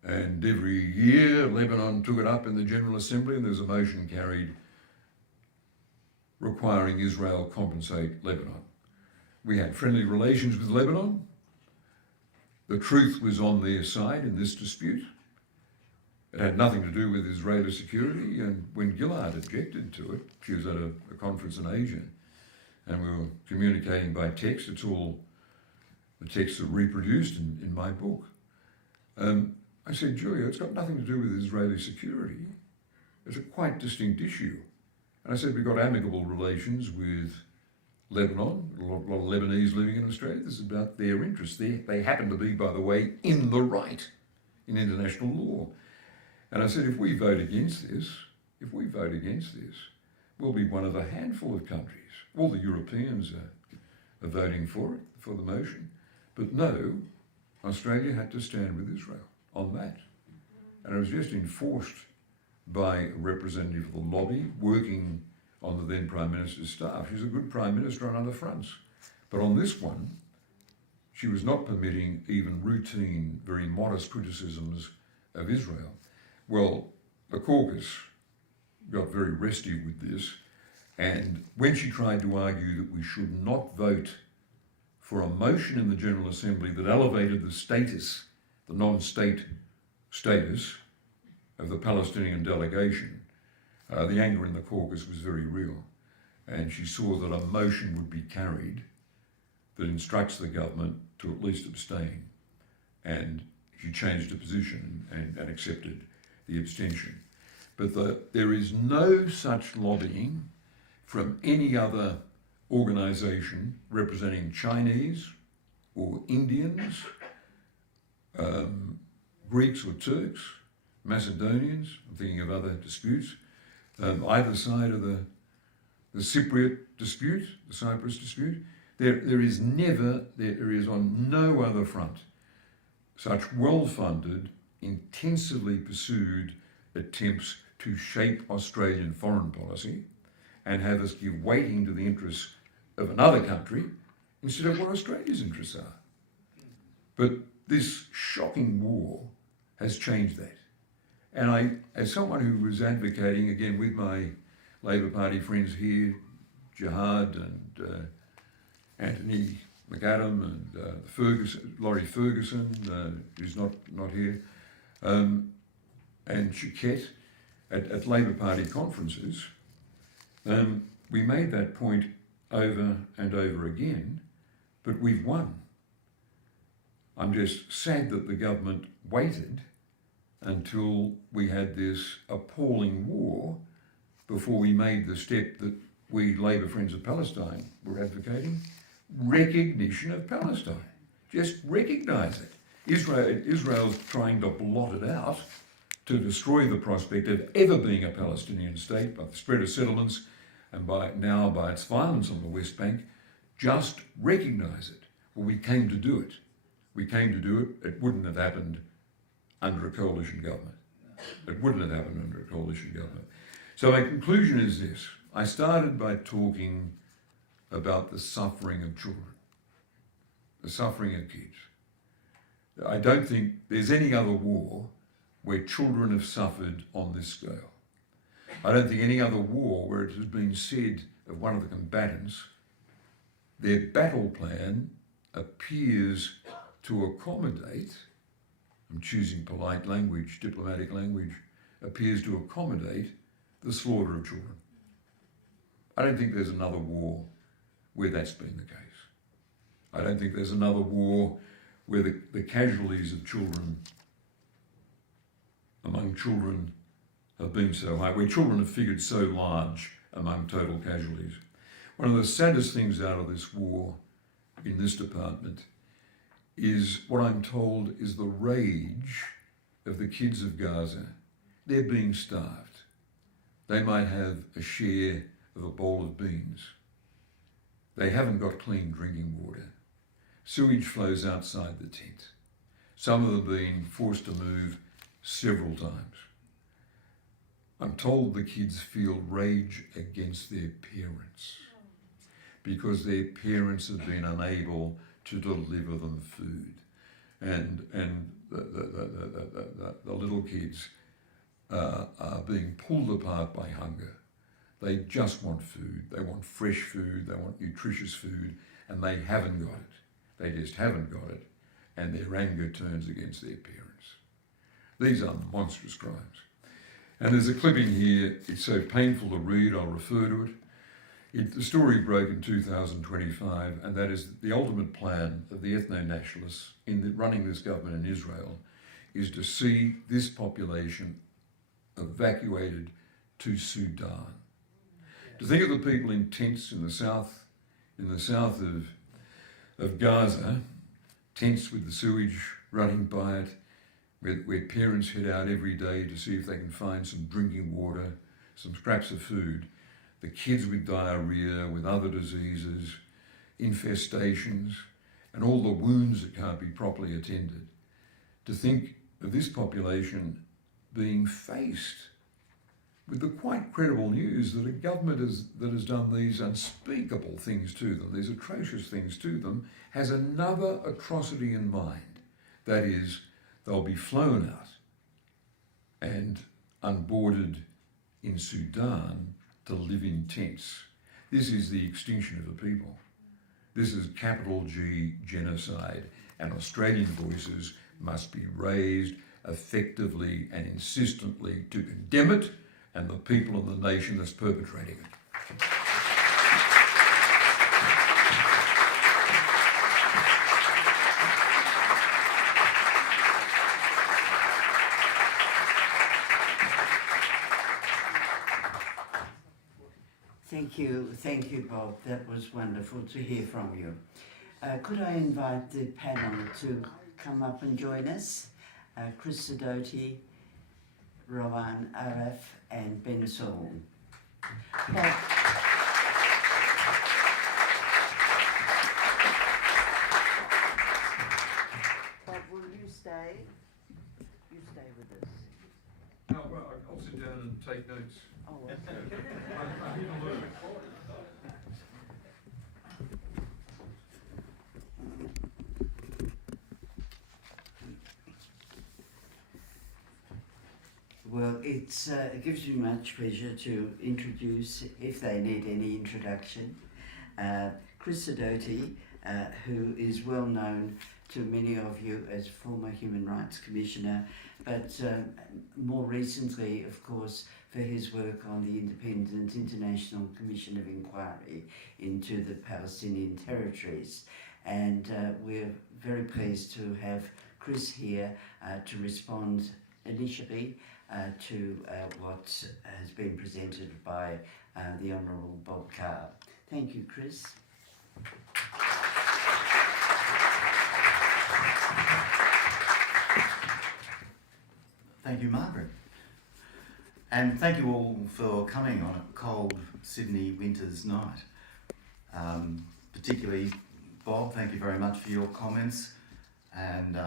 And every year, Lebanon took it up in the General Assembly, and there's a motion carried requiring Israel compensate Lebanon. We had friendly relations with Lebanon. The truth was on their side in this dispute. It had nothing to do with Israeli security, and when Gillard objected to it, she was at a conference in Asia, and we were communicating by text. It's all the texts are reproduced in my book. I said, Julia, it's got nothing to do with Israeli security. It's a quite distinct issue. And I said, we've got amicable relations with Lebanon, a lot of Lebanese living in Australia. This is about their interests. They happen to be, by the way, in the right in international law. And I said, if we vote against this, we'll be one of a handful of countries. All the Europeans are voting for it, for the motion. But no, Australia had to stand with Israel on that. And it was just enforced by a representative of the lobby working on the then Prime Minister's staff. She's a good Prime Minister on other fronts. But on this one, she was not permitting even routine, very modest criticisms of Israel. Well, the caucus got very restive with this, and when she tried to argue that we should not vote for a motion in the General Assembly that elevated the status, the non-state status of the Palestinian delegation, the anger in the caucus was very real. And she saw that a motion would be carried that instructs the government to at least abstain. And she changed her position and accepted the abstention. But there is no such lobbying from any other organisation representing Chinese or Indians, Greeks or Turks, Macedonians, I'm thinking of other disputes, either side of the Cypriot dispute, the Cyprus dispute. There is on no other front such well-funded, intensively pursued attempts to shape Australian foreign policy and have us give weighting to the interests of another country instead of what Australia's interests are. But this shocking war has changed that. And I, as someone who was advocating, again with my Labor Party friends here, Jihad and Anthony McAdam and Laurie Ferguson, who's not here, and Chiquette at Labor Party conferences, we made that point over and over again, but we've won. I'm just sad that the government waited until we had this appalling war before we made the step that we Labor Friends of Palestine were advocating. Recognition of Palestine. Just recognise it. Israel's trying to blot it out to destroy the prospect of ever being a Palestinian state by the spread of settlements and by its violence on the West Bank. Just recognise it. Well, we came to do it. We came to do it. It wouldn't have happened under a coalition government. It wouldn't have happened under a coalition government. So my conclusion is this. I started by talking about the suffering of children, the suffering of kids. I don't think there's any other war where children have suffered on this scale. I don't think any other war where it has been said of one of the combatants, their battle plan appears to accommodate, I'm choosing polite language, diplomatic language, appears to accommodate the slaughter of children. I don't think there's another war where that's been the case. I don't think there's another war where the casualties of children, among children, have been so high, where children have figured so large among total casualties. One of the saddest things out of this war in this department is what I'm told is the rage of the kids of Gaza. They're being starved. They might have a share of a bowl of beans. They haven't got clean drinking water. Sewage flows outside the tent. Some of them have been forced to move several times. I'm told the kids feel rage against their parents because their parents have been unable to deliver them food. And the little kids are being pulled apart by hunger. They just want food. They want fresh food. They want nutritious food, and they haven't got it. They just haven't got it, and their anger turns against their parents. These are monstrous crimes. And there's a clipping here. It's so painful to read, I'll refer to it. The story broke in 2025, and that is the ultimate plan of the ethno-nationalists running this government in Israel is to see this population evacuated to Sudan. To think of the people in tents in the south of Gaza, tents with the sewage running by it, where parents head out every day to see if they can find some drinking water, some scraps of food, the kids with diarrhea, with other diseases, infestations, and all the wounds that can't be properly attended. To think of this population being faced with the quite credible news that a government that has done these unspeakable things to them, these atrocious things to them, has another atrocity in mind. That is, they'll be flown out and unboarded in Sudan to live in tents. This is the extinction of a people. This is capital G genocide, and Australian voices must be raised effectively and insistently to condemn it and the people of the nation that's perpetrating it. Thank you, Bob. That was wonderful to hear from you. Could I invite the panel to come up and join us? Chris Sidoti, Rawan Arraf, and Ben Saul. Bob, will you stay? You stay with us. No, well, I'll sit down and take notes. Oh, okay. I'm here to learn. Well, it gives me much pleasure to introduce, if they need any introduction, Chris Sidoti, who is well known to many of you as former Human Rights Commissioner, but more recently, of course, for his work on the Independent International Commission of Inquiry into the Palestinian territories. And we're very pleased to have Chris here to respond initially to what has been presented by the Honourable Bob Carr. Thank you, Chris. Thank you, Margaret. And thank you all for coming on a cold Sydney winter's night. Particularly Bob, thank you very much for your comments, and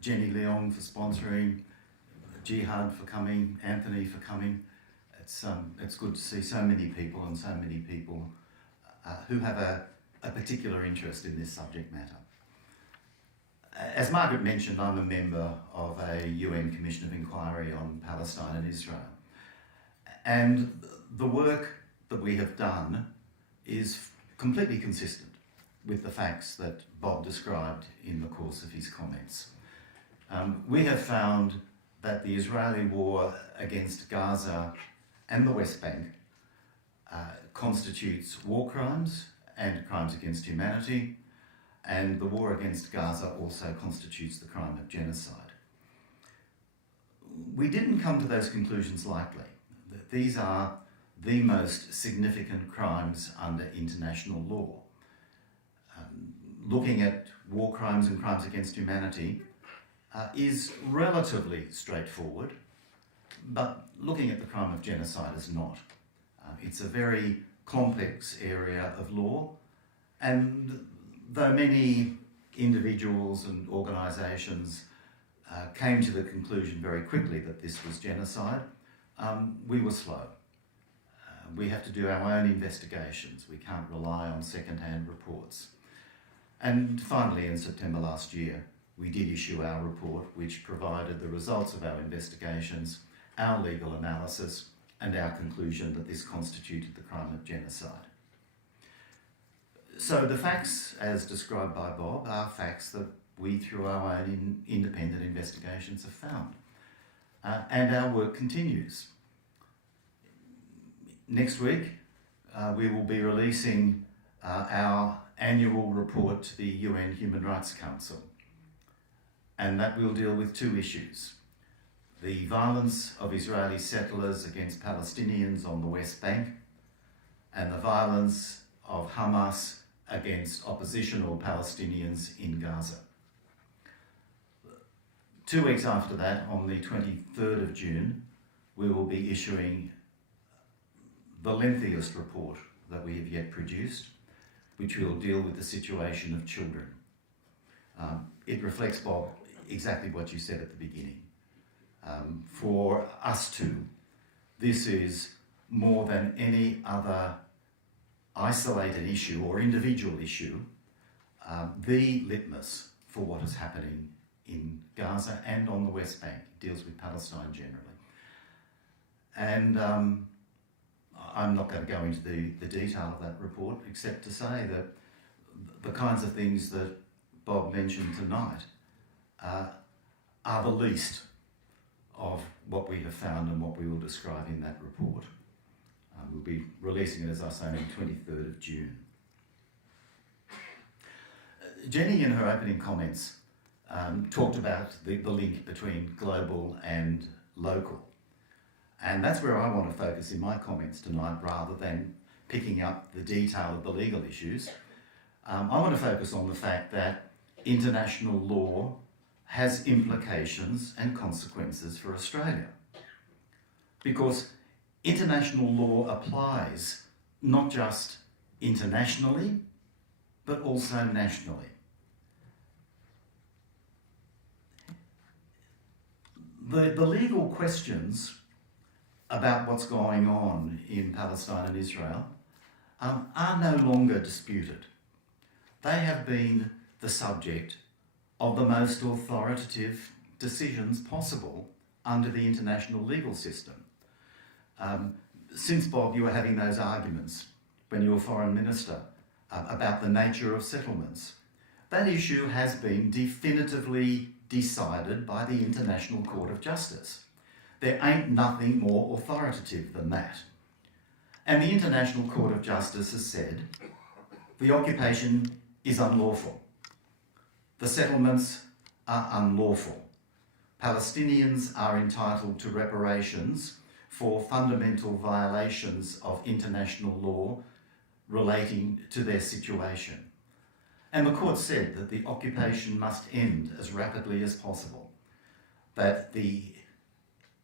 Jenny Leong for sponsoring, Jihad for coming, Anthony for coming. It's good to see so many people who have a particular interest in this subject matter. As Margaret mentioned, I'm a member of a UN Commission of Inquiry on Palestine and Israel. And the work that we have done is completely consistent with the facts that Bob described in the course of his comments. We have found that the Israeli war against Gaza and the West Bank constitutes war crimes and crimes against humanity, and the war against Gaza also constitutes the crime of genocide. We didn't come to those conclusions lightly. These are the most significant crimes under international law. Looking at war crimes and crimes against humanity is relatively straightforward, but looking at the crime of genocide is not. It's a very complex area of law, and though many individuals and organisations came to the conclusion very quickly that this was genocide, we were slow. We have to do our own investigations. We can't rely on second-hand reports. And finally, in September last year, we did issue our report, which provided the results of our investigations, our legal analysis, and our conclusion that this constituted the crime of genocide. So the facts, as described by Bob, are facts that we, through our own independent investigations, have found. And our work continues. Next week, we will be releasing our annual report to the UN Human Rights Council. And that will deal with two issues: the violence of Israeli settlers against Palestinians on the West Bank, and the violence of Hamas against oppositional Palestinians in Gaza. 2 weeks after that, on the 23rd of June, we will be issuing the lengthiest report that we have yet produced, which will deal with the situation of children. It reflects, Bob, exactly what you said at the beginning. For us two, this is more than any other isolated issue or individual issue, the litmus for what is happening in Gaza and on the West Bank. It deals with Palestine generally. And I'm not going to go into the detail of that report, except to say that the kinds of things that Bob mentioned tonight are the least of what we have found and what we will describe in that report. We'll be releasing it, as I say, on the 23rd of June. Jenny, in her opening comments, talked about the link between global and local. And that's where I want to focus in my comments tonight, rather than picking up the detail of the legal issues. I want to focus on the fact that international law has implications and consequences for Australia. Because international law applies not just internationally, but also nationally. The legal questions about what's going on in Palestine and Israel are no longer disputed. They have been the subject of the most authoritative decisions possible under the international legal system. Since, Bob, you were having those arguments when you were Foreign Minister about the nature of settlements. That issue has been definitively decided by the International Court of Justice. There ain't nothing more authoritative than that. And the International Court of Justice has said the occupation is unlawful. The settlements are unlawful. Palestinians are entitled to reparations for fundamental violations of international law relating to their situation. And the court said that the occupation must end as rapidly as possible, that the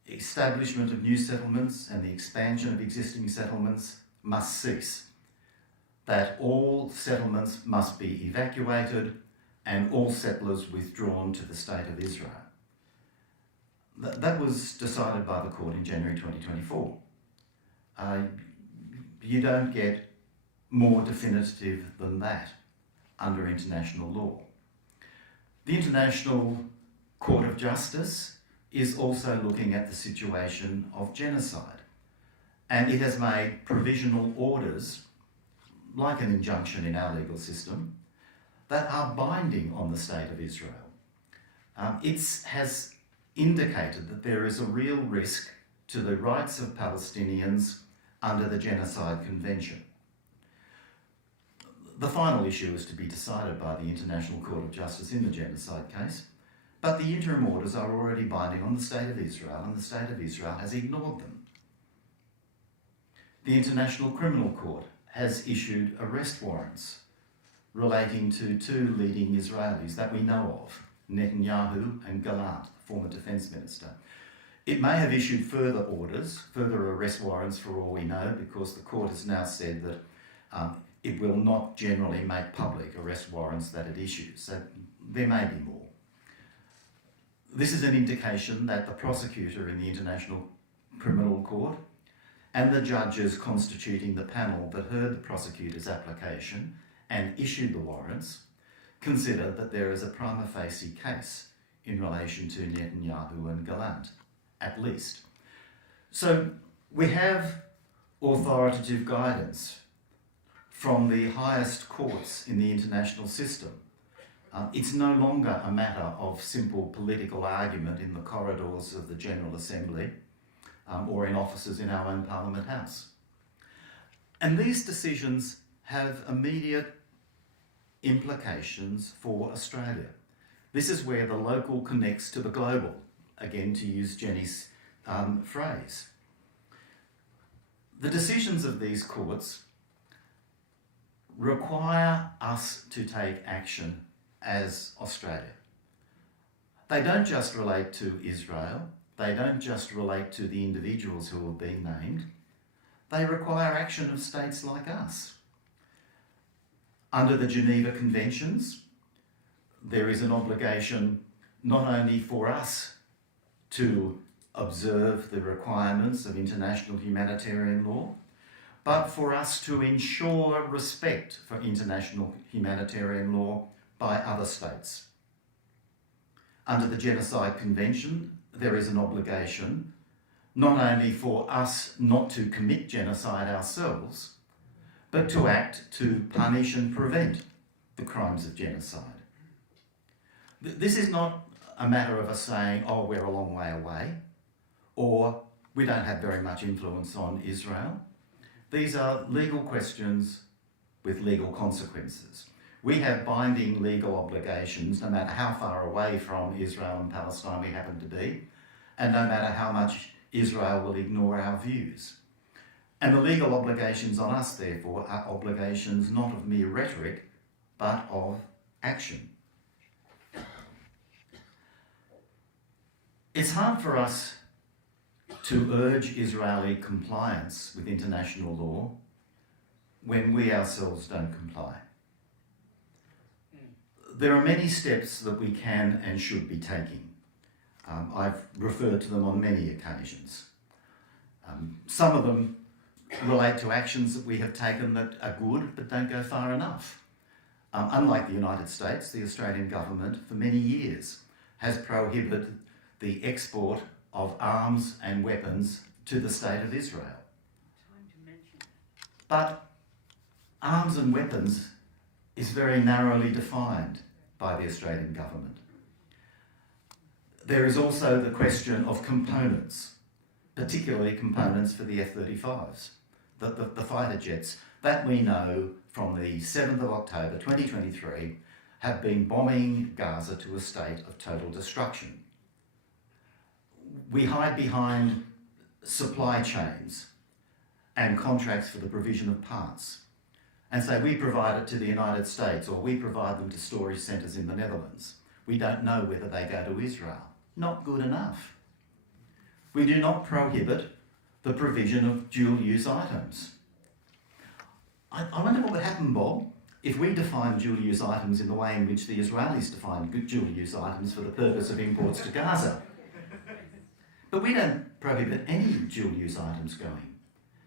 establishment of new settlements and the expansion of existing settlements must cease, that all settlements must be evacuated and all settlers withdrawn to the State of Israel. That was decided by the court in January 2024. You don't get more definitive than that under international law. The International Court of Justice is also looking at the situation of genocide, and it has made provisional orders, like an injunction in our legal system, that are binding on the State of Israel. It has indicated that there is a real risk to the rights of Palestinians under the Genocide Convention. The final issue is to be decided by the International Court of Justice in the genocide case, but the interim orders are already binding on the State of Israel, and the State of Israel has ignored them. The International Criminal Court has issued arrest warrants relating to two leading Israelis that we know of, Netanyahu and Gallant, former Defence Minister. It may have issued further orders, further arrest warrants for all we know, because the court has now said that it will not generally make public arrest warrants that it issues, so there may be more. This is an indication that the prosecutor in the International Criminal Court and the judges constituting the panel that heard the prosecutor's application and issued the warrants consider that there is a prima facie case in relation to Netanyahu and Gallant, at least. So we have authoritative guidance from the highest courts in the international system. It's no longer a matter of simple political argument in the corridors of the General Assembly or in offices in our own Parliament House. And these decisions have immediate implications for Australia. This is where the local connects to the global, again to use Jenny's phrase. The decisions of these courts require us to take action as Australia. They don't just relate to Israel, they don't just relate to the individuals who have been named, they require action of states like us. Under the Geneva Conventions, there is an obligation not only for us to observe the requirements of international humanitarian law, but for us to ensure respect for international humanitarian law by other states. Under the Genocide Convention, there is an obligation not only for us not to commit genocide ourselves, but to act to punish and prevent the crimes of genocide. This is not a matter of us saying, oh, we're a long way away, or we don't have very much influence on Israel. These are legal questions with legal consequences. We have binding legal obligations no matter how far away from Israel and Palestine we happen to be, and no matter how much Israel will ignore our views. And the legal obligations on us, therefore, are obligations not of mere rhetoric, but of action. It's hard for us to urge Israeli compliance with international law when we ourselves don't comply. There are many steps that we can and should be taking. I've referred to them on many occasions. Some of them relate to actions that we have taken that are good but don't go far enough. Unlike the United States, the Australian government for many years has prohibited the export of arms and weapons to the State of Israel. But arms and weapons is very narrowly defined by the Australian government. There is also the question of components, particularly components for the F-35s, the fighter jets that we know from the 7th of October 2023 have been bombing Gaza to a state of total destruction. We hide behind supply chains and contracts for the provision of parts and say we provide it to the United States or we provide them to storage centres in the Netherlands. We don't know whether they go to Israel. Not good enough. We do not prohibit the provision of dual-use items. I wonder what would happen, Bob, if we define dual-use items in the way in which the Israelis define dual-use items for the purpose of imports to Gaza. But we don't prohibit any dual-use items going,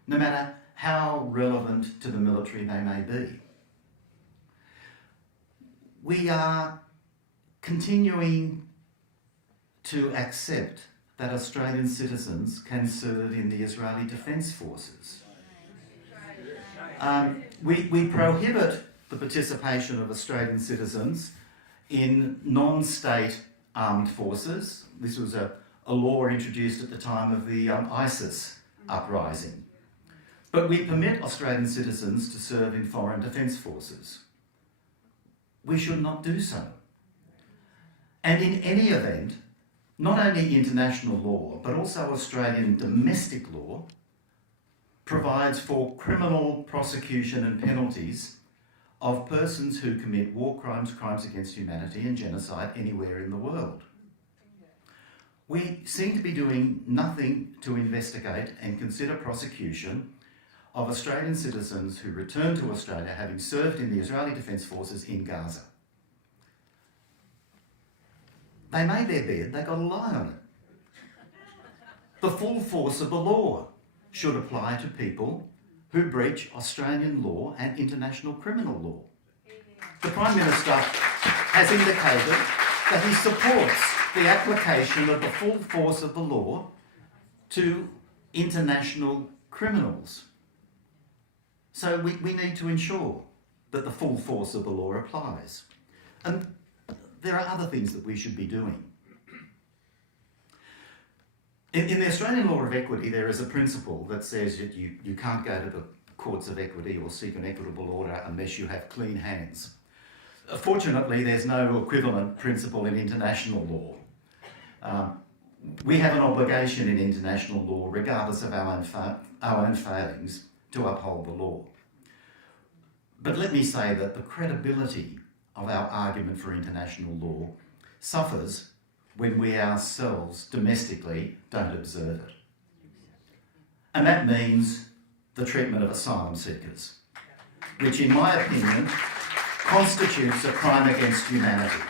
no matter how relevant to the military they may be. We are continuing to accept that Australian citizens can serve in the Israeli Defence Forces. We prohibit the participation of Australian citizens in non-state armed forces. This was a law introduced at the time of the ISIS uprising. But we permit Australian citizens to serve in foreign defence forces. We should not do so. And in any event, not only international law, but also Australian domestic law provides for criminal prosecution and penalties of persons who commit war crimes, crimes against humanity and genocide anywhere in the world. We seem to be doing nothing to investigate and consider prosecution of Australian citizens who return to Australia having served in the Israeli Defence Forces in Gaza. They made their bed, they got to lie on it. The full force of the law should apply to people who breach Australian law and international criminal law. The Prime Minister has indicated that he supports the application of the full force of the law to international criminals. So we need to ensure that the full force of the law applies. And there are other things that we should be doing. In the Australian law of equity, there is a principle that says that you can't go to the courts of equity or seek an equitable order unless you have clean hands. Fortunately, there's no equivalent principle in international law. We have an obligation in international law, regardless of our own failings, to uphold the law. But let me say that the credibility of our argument for international law suffers when we ourselves domestically don't observe it. And that means the treatment of asylum seekers, which in my opinion constitutes a crime against humanity.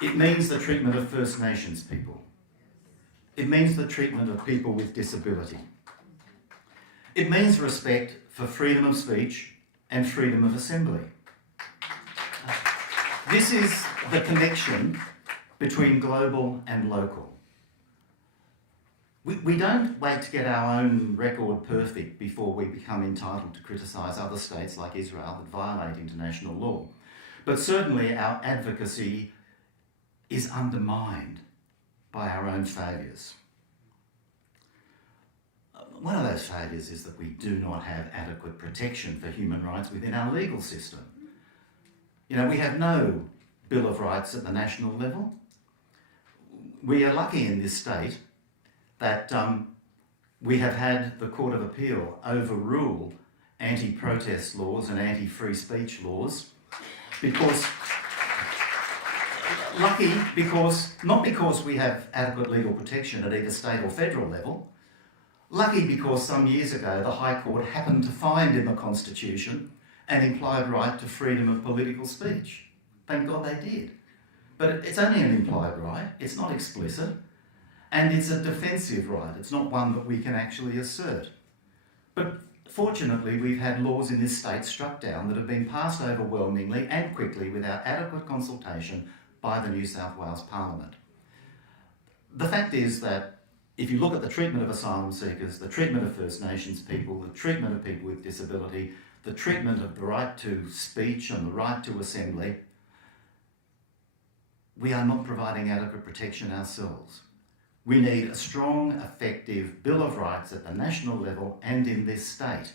It means the treatment of First Nations people. It means the treatment of people with disability. It means respect for freedom of speech and freedom of assembly. This is the connection between global and local. We don't wait to get our own record perfect before we become entitled to criticise other states like Israel that violate international law. But certainly our advocacy is undermined by our own failures. One of those failures is that we do not have adequate protection for human rights within our legal system. You know, we have no Bill of Rights at the national level. We are lucky in this state that we have had the Court of Appeal overrule anti-protest laws and anti-free speech laws not because we have adequate legal protection at either state or federal level, lucky because some years ago the High Court happened to find in the Constitution an implied right to freedom of political speech. Thank God they did. But it's only an implied right, it's not explicit, and it's a defensive right, it's not one that we can actually assert. But fortunately, we've had laws in this state struck down that have been passed overwhelmingly and quickly without adequate consultation by the New South Wales Parliament. The fact is that if you look at the treatment of asylum seekers, the treatment of First Nations people, the treatment of people with disability, the treatment of the right to speech and the right to assembly, we are not providing adequate protection ourselves. We need a strong, effective Bill of Rights at the national level and in this state.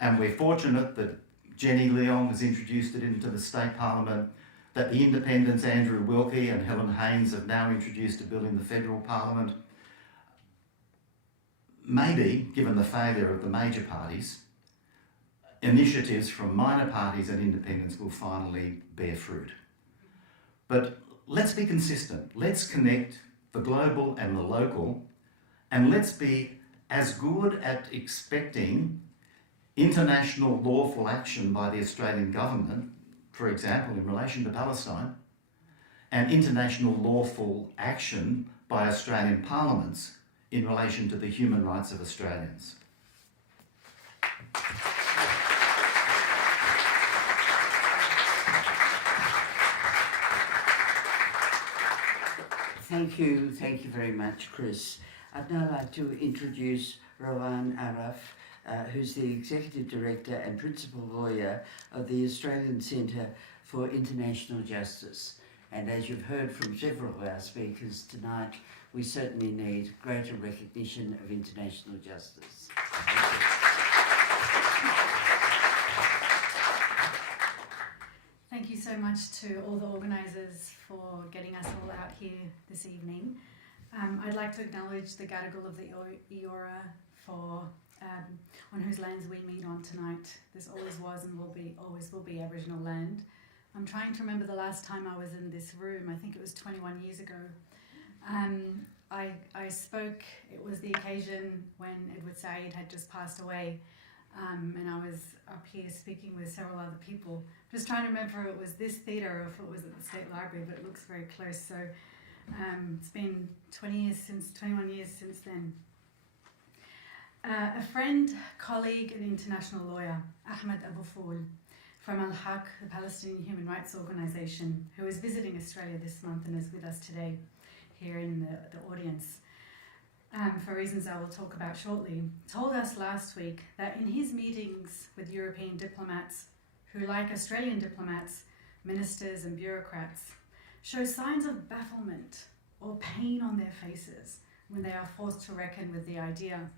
And we're fortunate that Jenny Leong has introduced it into the state parliament, that the independents Andrew Wilkie and Helen Haynes have now introduced a bill in the federal parliament. Maybe, given the failure of the major parties, initiatives from minor parties and independents will finally bear fruit. But let's be consistent. Let's connect the global and the local, and let's be as good at expecting international lawful action by the Australian government, for example, in relation to Palestine, and international lawful action by Australian parliaments in relation to the human rights of Australians. Thank you very much, Chris. I'd now like to introduce Rawan Arraf, who's the Executive Director and Principal Lawyer of the Australian Centre for International Justice. And as you've heard from several of our speakers tonight, we certainly need greater recognition of international justice. Thank you so much to all the organisers for getting us all out here this evening. I'd like to acknowledge the Gadigal of the Eora for on whose lands we meet on tonight. This always was and always will be Aboriginal land. I'm trying to remember the last time I was in this room. I think it was 21 years ago. I spoke, it was the occasion when Edward Said had just passed away, and I was up here speaking with several other people. Just trying to remember if it was this theatre or if it was at the State Library, but it looks very close. So it's been 21 years since then. A friend, colleague and international lawyer, Ahmed Abu Foul, from Al-Haq, the Palestinian human rights organisation, who is visiting Australia this month and is with us today here in the audience, for reasons I will talk about shortly, told us last week that in his meetings with European diplomats who, like Australian diplomats, ministers and bureaucrats, show signs of bafflement or pain on their faces when they are forced to reckon with the idea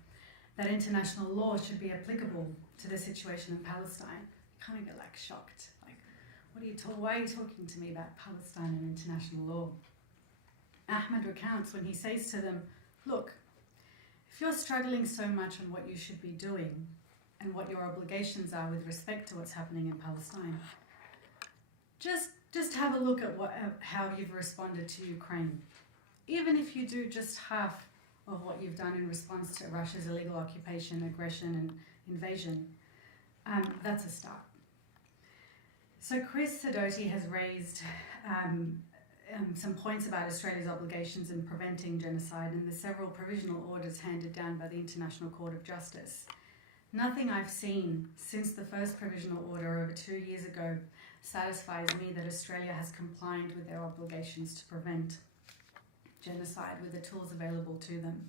that international law should be applicable to the situation in Palestine. You kind of get shocked, why are you talking to me about Palestine and international law? Ahmed recounts when he says to them, look, if you're struggling so much on what you should be doing and what your obligations are with respect to what's happening in Palestine, just have a look at how you've responded to Ukraine. Even if you do just half of what you've done in response to Russia's illegal occupation, aggression and invasion, that's a start. So Chris Sidoti has raised some points about Australia's obligations in preventing genocide and the several provisional orders handed down by the International Court of Justice. Nothing I've seen since the first provisional order over 2 years ago satisfies me that Australia has complied with their obligations to prevent genocide with the tools available to them.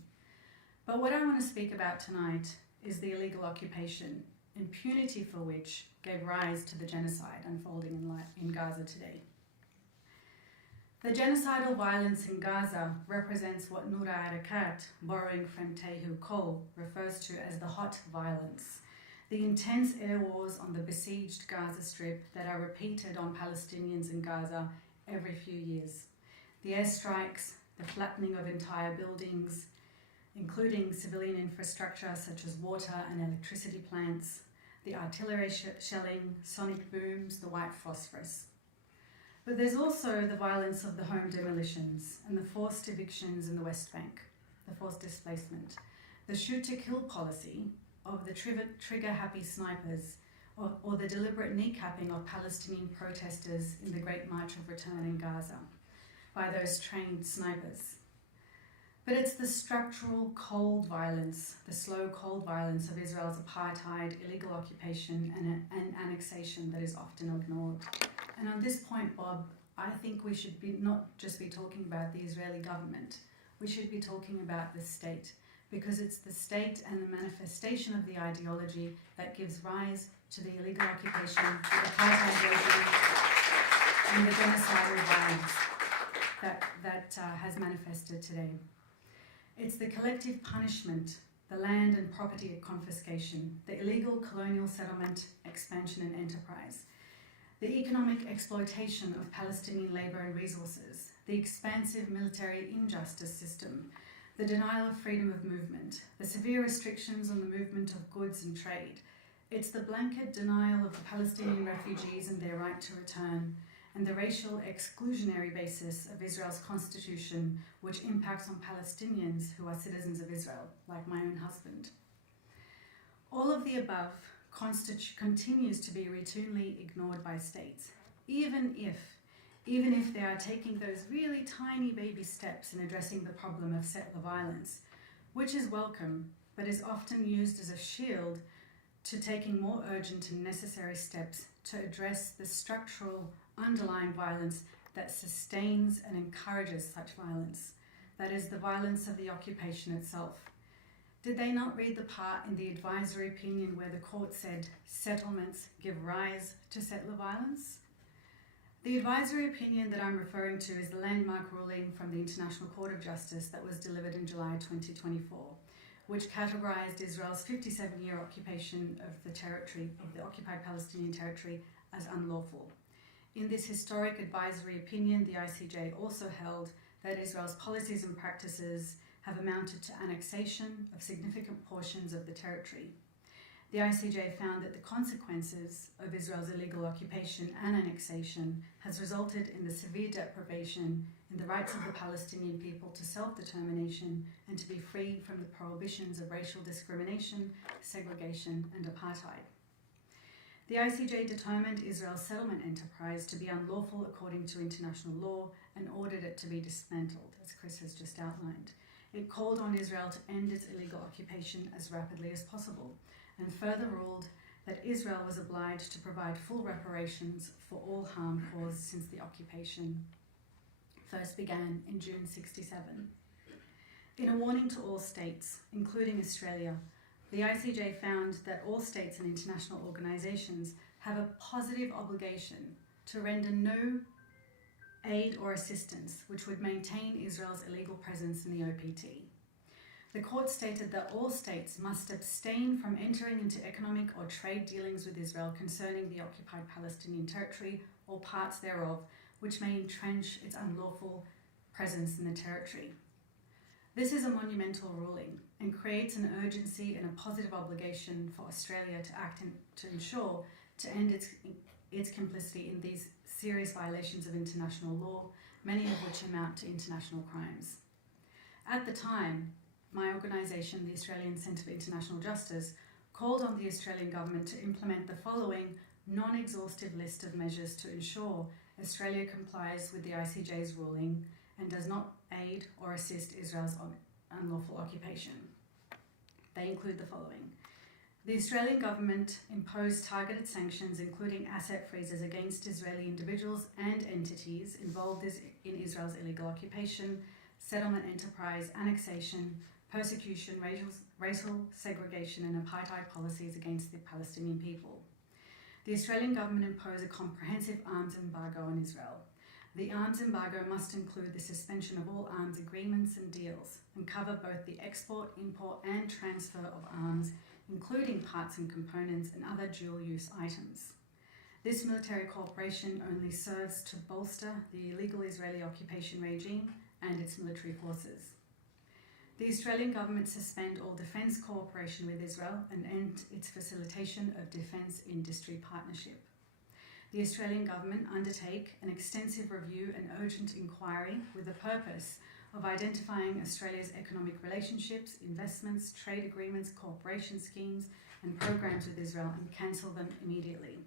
But what I want to speak about tonight is the illegal occupation, impunity for which gave rise to the genocide unfolding in Gaza today. The genocidal violence in Gaza represents what Noura Arakat, borrowing from Tehu Cole, refers to as the hot violence, the intense air wars on the besieged Gaza Strip that are repeated on Palestinians in Gaza every few years. The airstrikes, the flattening of entire buildings, including civilian infrastructure such as water and electricity plants, the artillery shelling, sonic booms, the white phosphorus. But there's also the violence of the home demolitions and the forced evictions in the West Bank, the forced displacement, the shoot-to-kill policy of the trigger-happy snipers, or the deliberate kneecapping of Palestinian protesters in the Great March of Return in Gaza by those trained snipers. But it's the structural cold violence, the slow cold violence of Israel's apartheid, illegal occupation and annexation that is often ignored. And on this point, Bob, I think we should not just be talking about the Israeli government, we should be talking about the state, because it's the state and the manifestation of the ideology that gives rise to the illegal occupation, the apartheid regime, and the genocidal violence that has manifested today. It's the collective punishment, the land and property confiscation, the illegal colonial settlement, expansion and enterprise, the economic exploitation of Palestinian labour and resources, the expansive military injustice system, the denial of freedom of movement, the severe restrictions on the movement of goods and trade. It's the blanket denial of the Palestinian refugees and their right to return, and the racial exclusionary basis of Israel's constitution, which impacts on Palestinians who are citizens of Israel, like my own husband. All of the above continues to be routinely ignored by states, even if they are taking those really tiny baby steps in addressing the problem of settler violence, which is welcome, but is often used as a shield to taking more urgent and necessary steps to address the structural underlying violence that sustains and encourages such violence. That is the violence of the occupation itself. Did they not read the part in the advisory opinion where the court said settlements give rise to settler violence? The advisory opinion that I'm referring to is the landmark ruling from the International Court of Justice that was delivered in July 2024, which categorized Israel's 57-year occupation of the territory, of the occupied Palestinian territory, as unlawful. In this historic advisory opinion, the ICJ also held that Israel's policies and practices have amounted to annexation of significant portions of the territory. The ICJ found that the consequences of Israel's illegal occupation and annexation has resulted in the severe deprivation in the rights of the Palestinian people to self-determination and to be free from the prohibitions of racial discrimination, segregation, and apartheid. The ICJ determined Israel's settlement enterprise to be unlawful according to international law and ordered it to be dismantled, as Chris has just outlined. It called on Israel to end its illegal occupation as rapidly as possible, and further ruled that Israel was obliged to provide full reparations for all harm caused since the occupation first began in June 1967. In a warning to all states, including Australia, the ICJ found that all states and international organisations have a positive obligation to render no aid or assistance which would maintain Israel's illegal presence in the OPT. The court stated that all states must abstain from entering into economic or trade dealings with Israel concerning the occupied Palestinian territory or parts thereof, which may entrench its unlawful presence in the territory. This is a monumental ruling and creates an urgency and a positive obligation for Australia to act to ensure to end its complicity in these serious violations of international law, many of which amount to international crimes. At the time, my organisation, the Australian Centre for International Justice, called on the Australian Government to implement the following non-exhaustive list of measures to ensure Australia complies with the ICJ's ruling and does not aid or assist Israel's unlawful occupation. They include the following. The Australian Government imposed targeted sanctions, including asset freezes against Israeli individuals and entities involved in Israel's illegal occupation, settlement enterprise, annexation, persecution, racial segregation and apartheid policies against the Palestinian people. The Australian Government imposed a comprehensive arms embargo on Israel. The arms embargo must include the suspension of all arms agreements and deals and cover both the export, import and transfer of arms, including parts and components and other dual-use items. This military cooperation only serves to bolster the illegal Israeli occupation regime and its military forces. The Australian Government suspend all defence cooperation with Israel and end its facilitation of defence industry partnership. The Australian Government undertake an extensive review and urgent inquiry with the purpose of identifying Australia's economic relationships, investments, trade agreements, cooperation schemes and programs with Israel and cancel them immediately.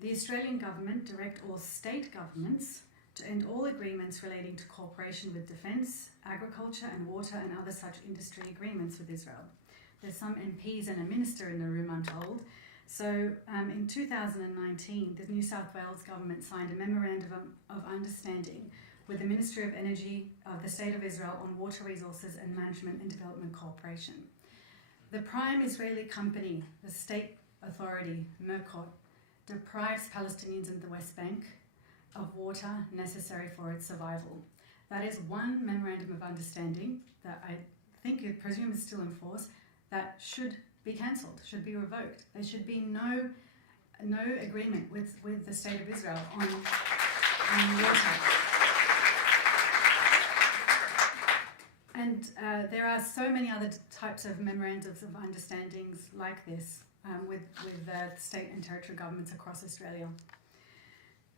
The Australian Government direct all state governments to end all agreements relating to cooperation with defence, agriculture and water and other such industry agreements with Israel. There's some MPs and a minister in the room, I'm told. So in 2019, the New South Wales Government signed a Memorandum of Understanding with the Ministry of Energy of the State of Israel on water resources and management and development cooperation. The prime Israeli company, the State Authority, MERCOT, deprives Palestinians in the West Bank of water necessary for its survival. That is one memorandum of understanding that I presume is still in force, that should be cancelled, should be revoked. There should be no agreement with the State of Israel on water. And there are so many other types of memorandums of understandings like this with state and territory governments across Australia.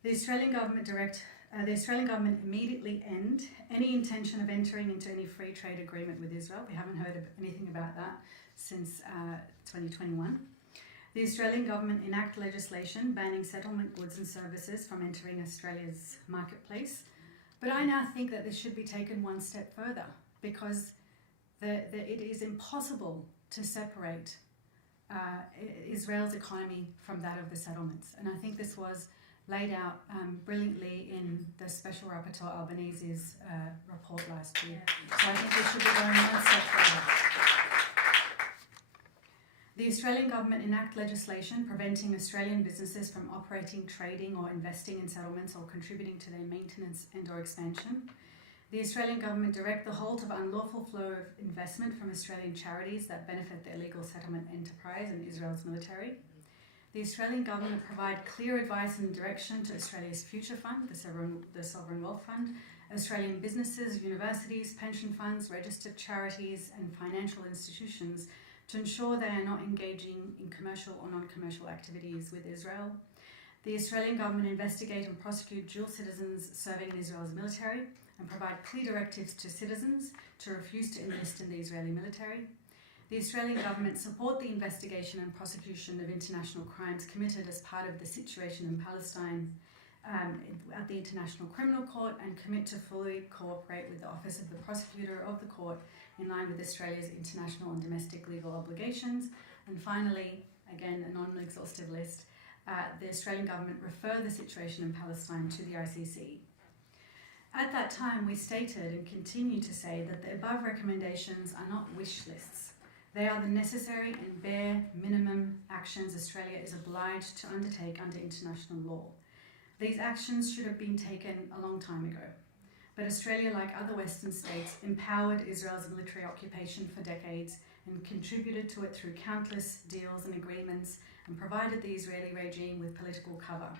The Australian government immediately end any intention of entering into any free trade agreement with Israel. We haven't heard anything about that since 2021. The Australian government enact legislation banning settlement goods and services from entering Australia's marketplace. But I now think that this should be taken one step further, because it is impossible to separate Israel's economy from that of the settlements. And I think this was laid out brilliantly in the Special Rapporteur Albanese's report last year. So I think we should be going one step further. The Australian government enact legislation preventing Australian businesses from operating, trading or investing in settlements or contributing to their maintenance and or expansion. The Australian government direct the halt of unlawful flow of investment from Australian charities that benefit the illegal settlement enterprise and Israel's military. The Australian government provide clear advice and direction to Australia's Future Fund, the Sovereign Wealth Fund, Australian businesses, universities, pension funds, registered charities and financial institutions to ensure they are not engaging in commercial or non-commercial activities with Israel. The Australian government investigate and prosecute dual citizens serving in Israel's military and provide clear directives to citizens to refuse to enlist in the Israeli military. The Australian government support the investigation and prosecution of international crimes committed as part of the situation in Palestine at the International Criminal Court, and commit to fully cooperate with the Office of the Prosecutor of the Court in line with Australia's international and domestic legal obligations. And finally, again, a non-exhaustive list, the Australian government refer the situation in Palestine to the ICC. At that time, we stated and continue to say that the above recommendations are not wish lists. They are the necessary and bare minimum actions Australia is obliged to undertake under international law. These actions should have been taken a long time ago. But Australia, like other Western states, empowered Israel's military occupation for decades and contributed to it through countless deals and agreements, and provided the Israeli regime with political cover,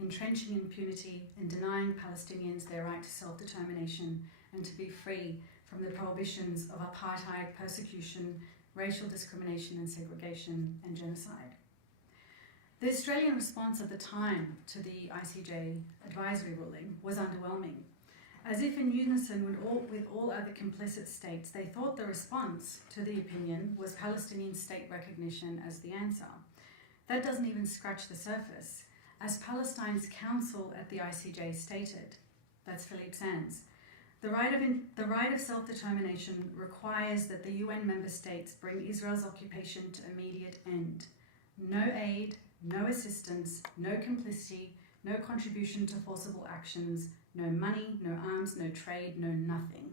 entrenching impunity and denying Palestinians their right to self-determination and to be free from the prohibitions of apartheid, persecution, racial discrimination and segregation, and genocide. The Australian response at the time to the ICJ advisory ruling was underwhelming. As if in unison with all other complicit states, they thought the response to the opinion was Palestinian state recognition as the answer. That doesn't even scratch the surface. As Palestine's counsel at the ICJ stated, that's Philippe Sands, the right of self-determination requires that the UN member states bring Israel's occupation to immediate end. No aid, no assistance, no complicity, no contribution to forcible actions, no money, no arms, no trade, no nothing.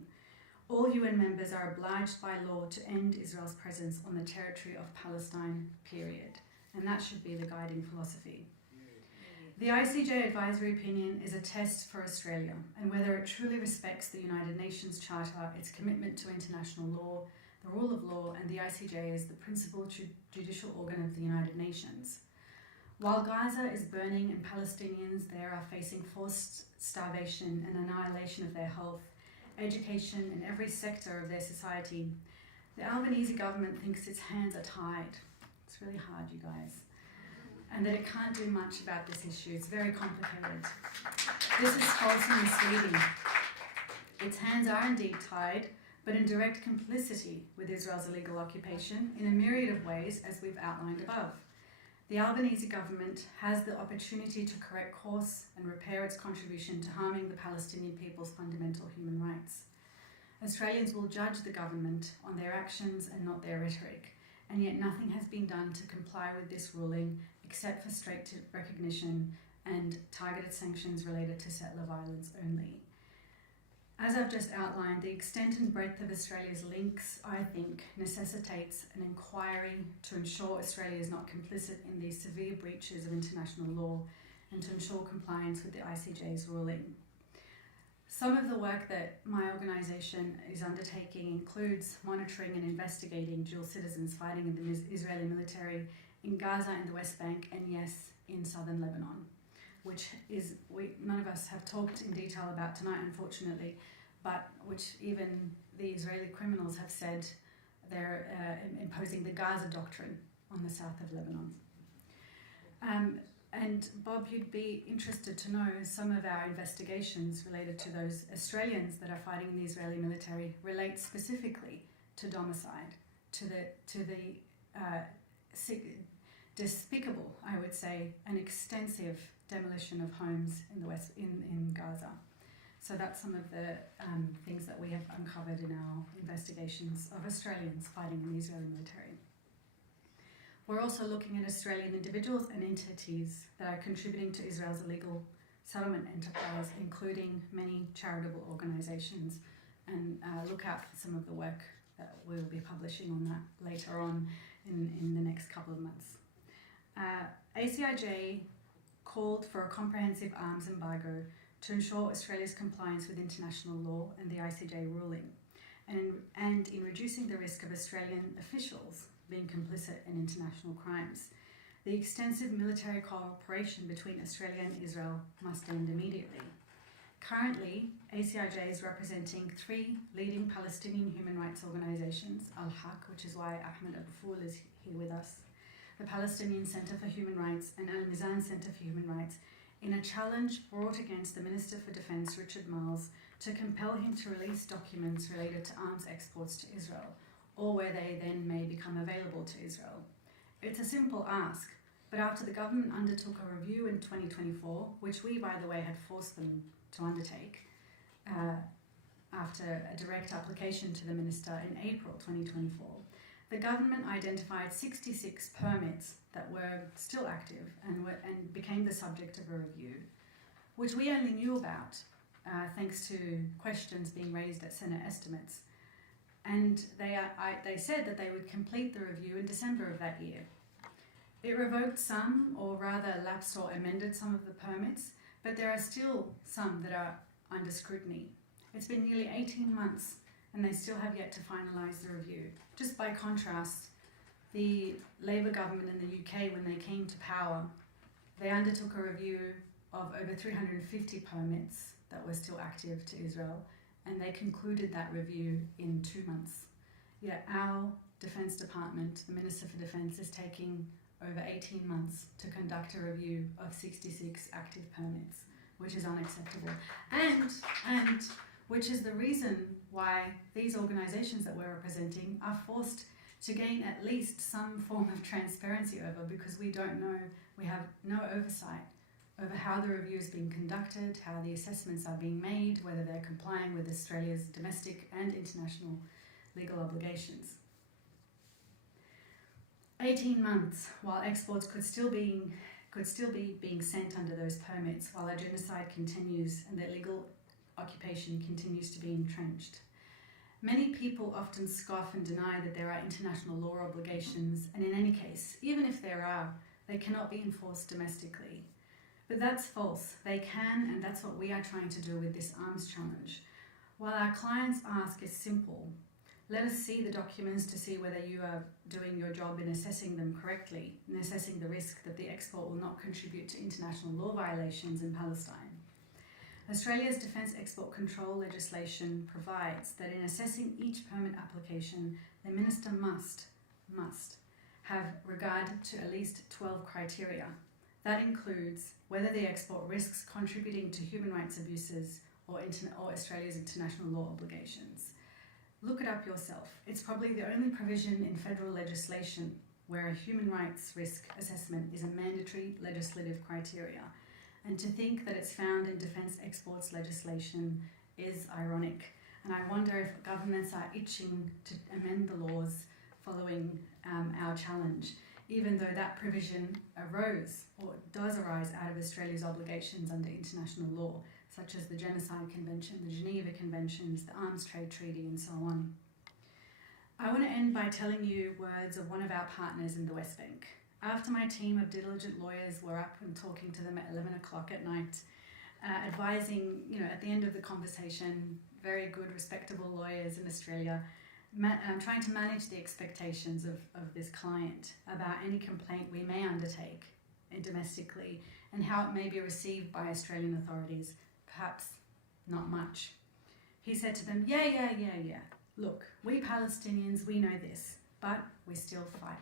All UN members are obliged by law to end Israel's presence on the territory of Palestine, period. And that should be the guiding philosophy. The ICJ advisory opinion is a test for Australia and whether it truly respects the United Nations Charter, its commitment to international law, the rule of law, and the ICJ as the principal judicial organ of the United Nations. While Gaza is burning and Palestinians there are facing forced starvation and annihilation of their health, education, and every sector of their society, the Albanese government thinks its hands are tied. It's really hard, you guys. And that it can't do much about this issue. It's very complicated. This is false and misleading. Its hands are indeed tied, but in direct complicity with Israel's illegal occupation in a myriad of ways, as we've outlined above. The Albanese government has the opportunity to correct course and repair its contribution to harming the Palestinian people's fundamental human rights. Australians will judge the government on their actions and not their rhetoric, and yet nothing has been done to comply with this ruling except for strict recognition and targeted sanctions related to settler violence only. As I've just outlined, the extent and breadth of Australia's links, I think, necessitates an inquiry to ensure Australia is not complicit in these severe breaches of international law and to ensure compliance with the ICJ's ruling. Some of the work that my organisation is undertaking includes monitoring and investigating dual citizens fighting in the Israeli military in Gaza and the West Bank, and yes, in southern Lebanon, which is none of us have talked in detail about tonight, unfortunately, but which even the Israeli criminals have said they're imposing the Gaza doctrine on the south of Lebanon. And Bob, you'd be interested to know some of our investigations related to those Australians that are fighting in the Israeli military relate specifically to domicide, to the despicable, I would say, and extensive demolition of homes in the West in Gaza. So that's some of the things that we have uncovered in our investigations of Australians fighting in the Israeli military. We're also looking at Australian individuals and entities that are contributing to Israel's illegal settlement enterprise, including many charitable organisations, and look out for some of the work that we'll be publishing on that later on in the next couple of months. ACIJ called for a comprehensive arms embargo to ensure Australia's compliance with international law and the ICJ ruling, and in reducing the risk of Australian officials being complicit in international crimes. The extensive military cooperation between Australia and Israel must end immediately. Currently, ACIJ is representing 3 leading Palestinian human rights organisations, Al-Haq, which is why Ahmed Abou is here with us, the Palestinian Centre for Human Rights and Al-Mizan Centre for Human Rights, in a challenge brought against the Minister for Defence, Richard Marles, to compel him to release documents related to arms exports to Israel, or where they then may become available to Israel. It's a simple ask, but after the government undertook a review in 2024, which we, by the way, had forced them to undertake, after a direct application to the Minister in April 2024, the government identified 66 permits that were still active and became the subject of a review, which we only knew about thanks to questions being raised at Senate estimates. And they said that they would complete the review in December of that year. It revoked some, or rather lapsed or amended some of the permits, but there are still some that are under scrutiny. It's been nearly 18 months and they still have yet to finalise the review. Just by contrast, the Labour government in the UK, when they came to power, they undertook a review of over 350 permits that were still active to Israel, and they concluded that review in 2 months. Yet our Defence Department, the Minister for Defence, is taking over 18 months to conduct a review of 66 active permits, which is unacceptable. And which is the reason why these organisations that we're representing are forced to gain at least some form of transparency over, because we don't know, we have no oversight over how the review is being conducted, how the assessments are being made, whether they're complying with Australia's domestic and international legal obligations. 18 months while exports could still be being sent under those permits, while our genocide continues and the illegal occupation continues to be entrenched. Many people often scoff and deny that there are international law obligations, and in any case, even if there are, they cannot be enforced domestically. But that's false. They can, and that's what we are trying to do with this arms challenge. While our clients' ask is simple, let us see the documents to see whether you are doing your job in assessing them correctly, and assessing the risk that the export will not contribute to international law violations in Palestine. Australia's defence export control legislation provides that in assessing each permit application, the Minister must have regard to at least 12 criteria. That includes whether the export risks contributing to human rights abuses or Australia's international law obligations. Look it up yourself. It's probably the only provision in federal legislation where a human rights risk assessment is a mandatory legislative criteria. And to think that it's found in defence exports legislation is ironic. And I wonder if governments are itching to amend the laws following our challenge. even though that provision arose or does arise out of Australia's obligations under international law, such as the Genocide Convention, the Geneva Conventions, the Arms Trade Treaty, and so on. I want to end by telling you words of one of our partners in the West Bank. After my team of diligent lawyers were up and talking to them at 11 o'clock at night, advising, at the end of the conversation, very good, respectable lawyers in Australia, trying to manage the expectations of this client about any complaint we may undertake domestically and how it may be received by Australian authorities. Perhaps not much. He said to them, yeah. Look, we Palestinians, we know this, but we still fight.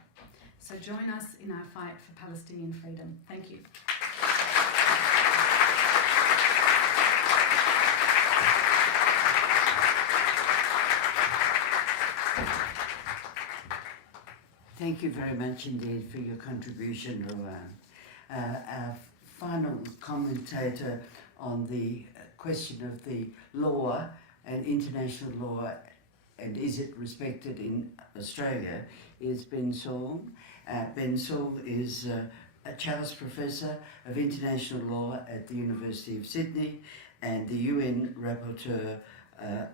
So join us in our fight for Palestinian freedom. Thank you. Thank you very much indeed for your contribution, Rawan. Our final commentator on the question of the law and international law and is it respected in Australia is Ben Saul. Ben Saul is a Challis Professor of International Law at the University of Sydney and the UN Rapporteur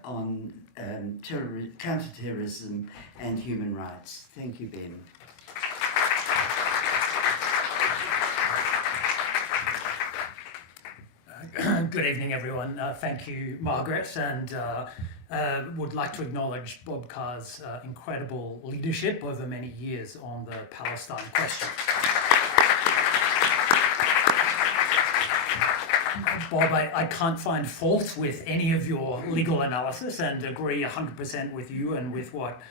on counterterrorism and human rights. Thank you, Ben. Good evening, everyone. Thank you, Margaret, and would like to acknowledge Bob Carr's incredible leadership over many years on the Palestine question. Bob, I can't find fault with any of your legal analysis and agree 100% with you and with what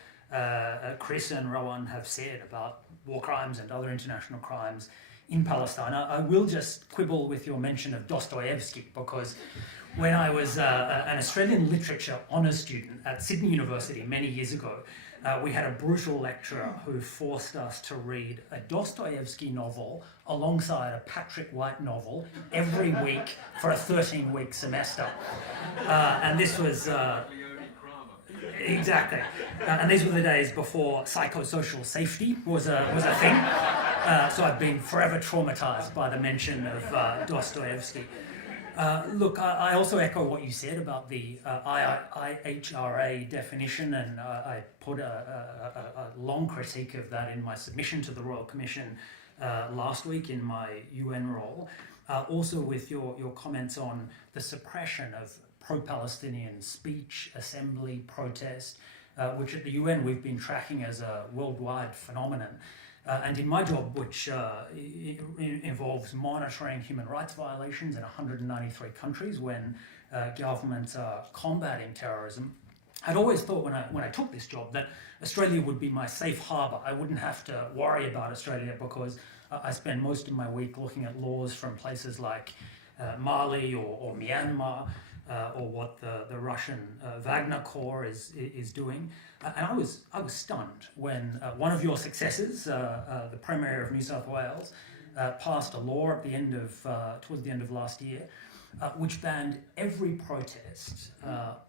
Chris and Rawan have said about war crimes and other international crimes in Palestine. I will just quibble with your mention of Dostoevsky, because when I was an Australian literature honours student at Sydney University many years ago, we had a brutal lecturer who forced us to read a Dostoevsky novel alongside a Patrick White novel every week for a 13-week semester. And this was... Exactly. And these were the days before psychosocial safety was a thing. So I've been forever traumatized by the mention of Dostoevsky. Look, I also echo what you said about the IHRA definition, and I put a long critique of that in my submission to the Royal Commission last week in my UN role. Also with your comments on the suppression of pro-Palestinian speech, assembly, protest, which at the UN we've been tracking as a worldwide phenomenon. And in my job, which involves monitoring human rights violations in 193 countries when governments are combating terrorism, I'd always thought when I took this job that Australia would be my safe harbour. I wouldn't have to worry about Australia because I spend most of my week looking at laws from places like Mali or Myanmar, or what the Russian Wagner Corps is doing. And I was stunned when one of your successors, the Premier of New South Wales, passed a law at the end of towards the end of last year, which banned every protest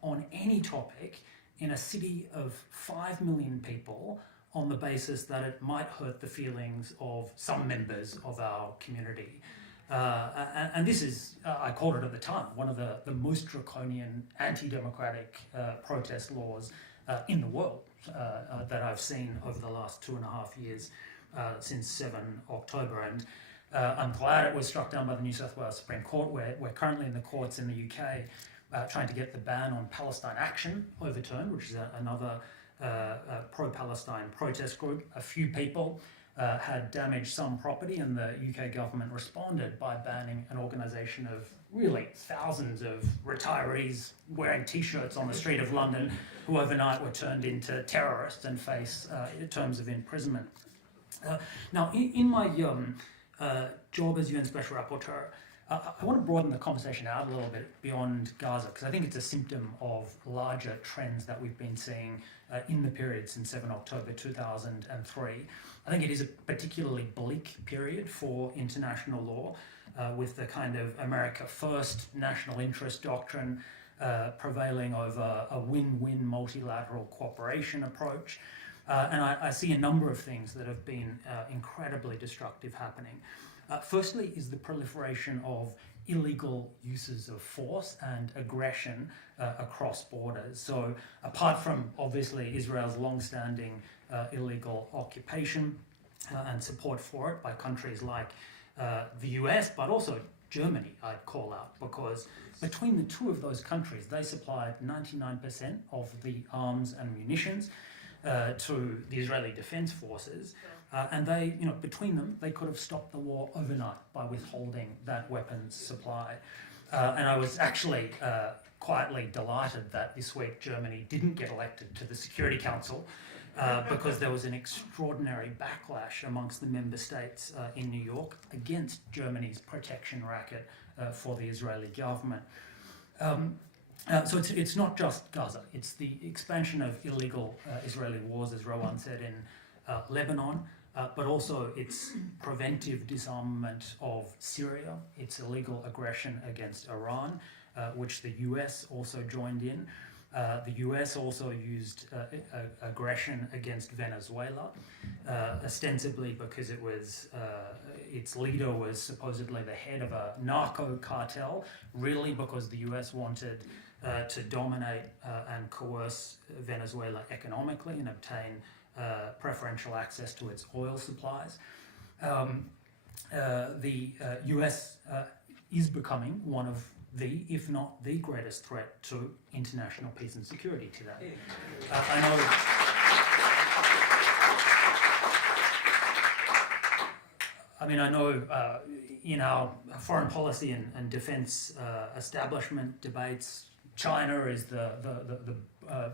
on any topic in a city of 5 million people on the basis that it might hurt the feelings of some members of our community. And this is, I called it at the time, one of the most draconian anti-democratic protest laws in the world that I've seen over the last 2.5 years since 7 October. And I'm glad it was struck down by the New South Wales Supreme Court. We're currently in the courts in the UK trying to get the ban on Palestine Action overturned, which is another pro-Palestine protest group. A few people had damaged some property, and the UK government responded by banning an organisation of really thousands of retirees wearing T-shirts on the street of London who overnight were turned into terrorists and face terms of imprisonment. Now, in my job as UN Special Rapporteur, I want to broaden the conversation out a little bit beyond Gaza, because I think it's a symptom of larger trends that we've been seeing in the period since 7 October 2003. I think it is a particularly bleak period for international law, with the kind of America First national interest doctrine prevailing over a win-win multilateral cooperation approach. And I see a number of things that have been incredibly destructive happening. Firstly is the proliferation of illegal uses of force and aggression across borders. So apart from obviously Israel's long-standing illegal occupation and support for it by countries like the US, but also Germany, I'd call out, because between the two of those countries, they supplied 99% of the arms and munitions to the Israeli Defense Forces, and they, between them, they could have stopped the war overnight by withholding that weapons supply. And I was actually quietly delighted that this week Germany didn't get elected to the Security Council because there was an extraordinary backlash amongst the member states in New York against Germany's protection racket for the Israeli government. So it's not just Gaza, it's the expansion of illegal Israeli wars, as Rawan said, in Lebanon, but also its preventive disarmament of Syria, its illegal aggression against Iran, which the US also joined in. The US also used aggression against Venezuela, ostensibly because it was its leader was supposedly the head of a narco cartel, really because the US wanted to dominate and coerce Venezuela economically and obtain preferential access to its oil supplies. The US is becoming one of the, if not the greatest threat to international peace and security today. I know in our foreign policy and defense establishment debates, China is the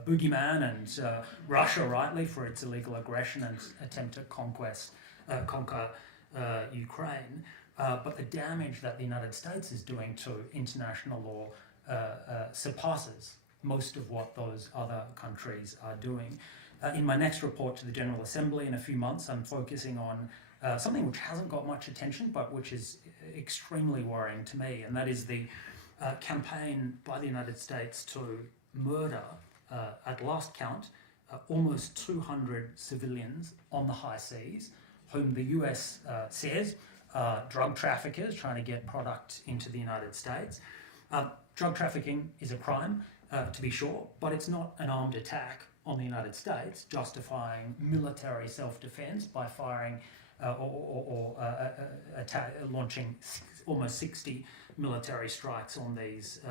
boogeyman, and Russia, rightly, for its illegal aggression and attempt to conquer Ukraine. But the damage that the United States is doing to international law surpasses most of what those other countries are doing. In my next report to the General Assembly in a few months, I'm focusing on something which hasn't got much attention, but which is extremely worrying to me, and that is the campaign by the United States to murder, at last count, almost 200 civilians on the high seas, whom the US says drug traffickers trying to get product into the United States. Drug trafficking is a crime, to be sure, but it's not an armed attack on the United States, justifying military self-defense by firing or launching almost 60 military strikes on these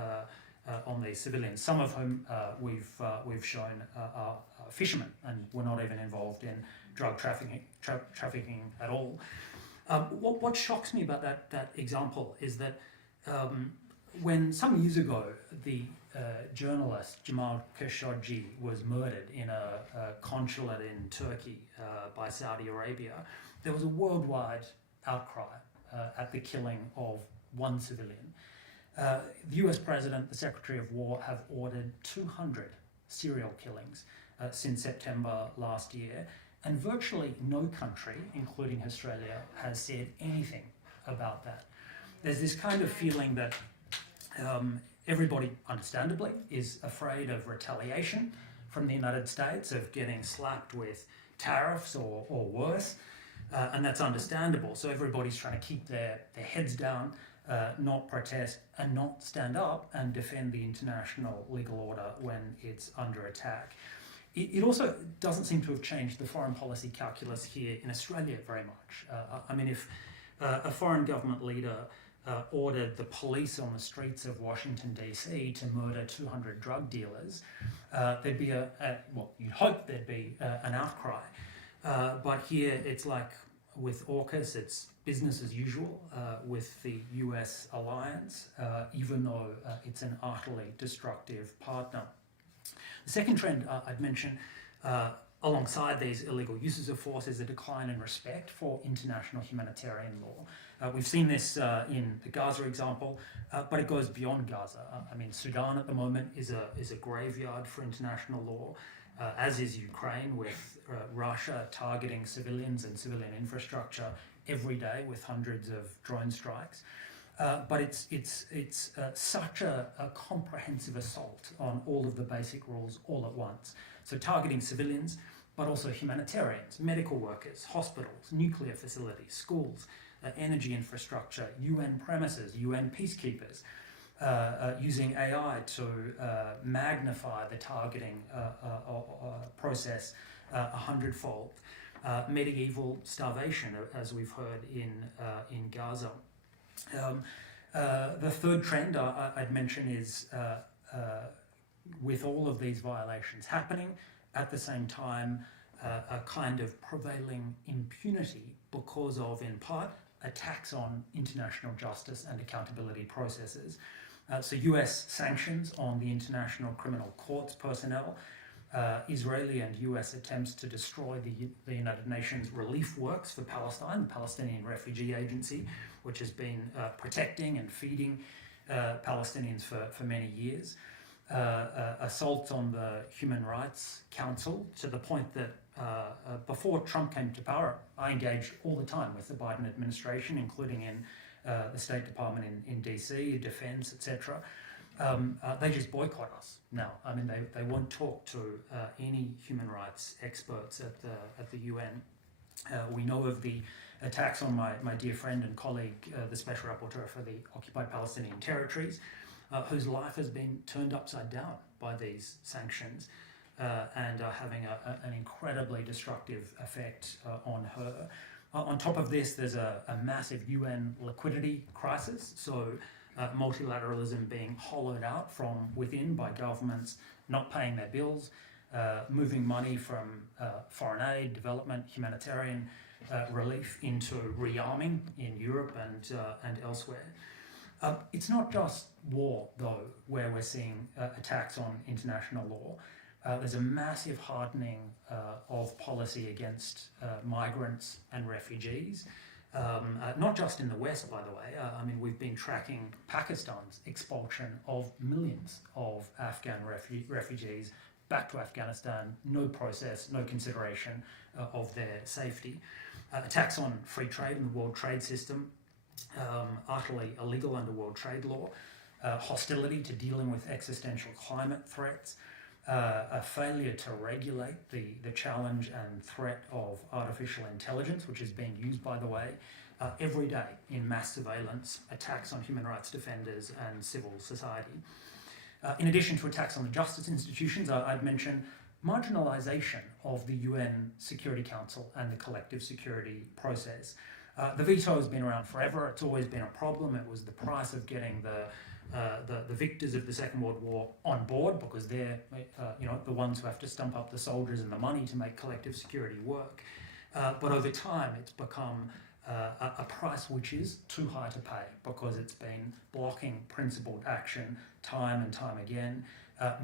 civilians, some of whom we've shown are fishermen and were not even involved in drug trafficking at all. What shocks me about that example is that when some years ago the journalist Jamal Khashoggi was murdered in a consulate in Turkey by Saudi Arabia, there was a worldwide outcry at the killing of one civilian. The US President, the Secretary of War, have ordered 200 serial killings since September last year, and virtually no country, including Australia, has said anything about that. There's this kind of feeling that everybody, understandably, is afraid of retaliation from the United States, of getting slapped with tariffs or worse, and that's understandable. So everybody's trying to keep their heads down, not protest, and not stand up and defend the international legal order when it's under attack. It also doesn't seem to have changed the foreign policy calculus here in Australia very much. If a foreign government leader ordered the police on the streets of Washington, D.C. to murder 200 drug dealers, there'd be you'd hope there'd be an outcry. But here it's like with AUKUS, it's business as usual with the US alliance, even though it's an utterly destructive partner. The second trend I'd mention alongside these illegal uses of force is a decline in respect for international humanitarian law. We've seen this in the Gaza example, but it goes beyond Gaza. Sudan at the moment is a graveyard for international law, as is Ukraine, with Russia targeting civilians and civilian infrastructure every day with hundreds of drone strikes. But it's such a comprehensive assault on all of the basic rules all at once. So targeting civilians, but also humanitarians, medical workers, hospitals, nuclear facilities, schools, energy infrastructure, UN premises, UN peacekeepers, using AI to magnify the targeting process 100-fold. Medieval starvation, as we've heard in Gaza. The third trend I'd mention is with all of these violations happening, at the same time, a kind of prevailing impunity because of, in part, attacks on international justice and accountability processes. So US sanctions on the International Criminal Court's personnel, Israeli and US attempts to destroy the United Nations relief works for Palestine, the Palestinian Refugee Agency, which has been protecting and feeding Palestinians for many years. Assaults on the Human Rights Council, to the point that before Trump came to power, I engaged all the time with the Biden administration, including in the State Department in DC, Defense, etc. They just boycott us now. I mean, they won't talk to any human rights experts at the UN. We know of the attacks on my dear friend and colleague, the Special Rapporteur for the Occupied Palestinian Territories, whose life has been turned upside down by these sanctions and are having an incredibly destructive effect on her. On top of this, there's a massive UN liquidity crisis, so multilateralism being hollowed out from within by governments not paying their bills, moving money from foreign aid, development, humanitarian relief into rearming in Europe and elsewhere. It's not just war, though, where we're seeing attacks on international law. There's a massive hardening of policy against migrants and refugees, not just in the West, by the way. I mean, we've been tracking Pakistan's expulsion of millions of Afghan refugees back to Afghanistan, no process, no consideration of their safety. Attacks on free trade and the world trade system, utterly illegal under world trade law, hostility to dealing with existential climate threats, a failure to regulate the challenge and threat of artificial intelligence, which is being used, by the way, every day in mass surveillance, attacks on human rights defenders and civil society. In addition to attacks on the justice institutions, I'd mention marginalisation of the UN Security Council and the collective security process. The veto has been around forever. It's always been a problem. It was the price of getting the victors of the Second World War on board, because they're the ones who have to stump up the soldiers and the money to make collective security work. But over time, it's become a price which is too high to pay, because it's been blocking principled action time and time again.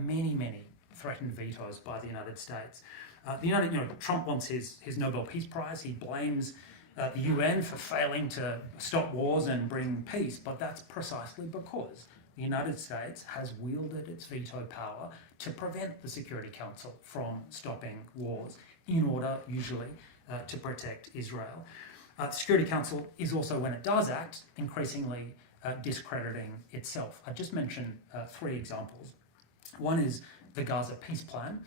Many threatened vetoes by the United States. Trump wants his Nobel Peace Prize. He blames the UN for failing to stop wars and bring peace, but that's precisely because the United States has wielded its veto power to prevent the Security Council from stopping wars, in order, usually, to protect Israel. The Security Council is also, when it does act, increasingly discrediting itself. I just mentioned 3 examples. One is the Gaza Peace Plan,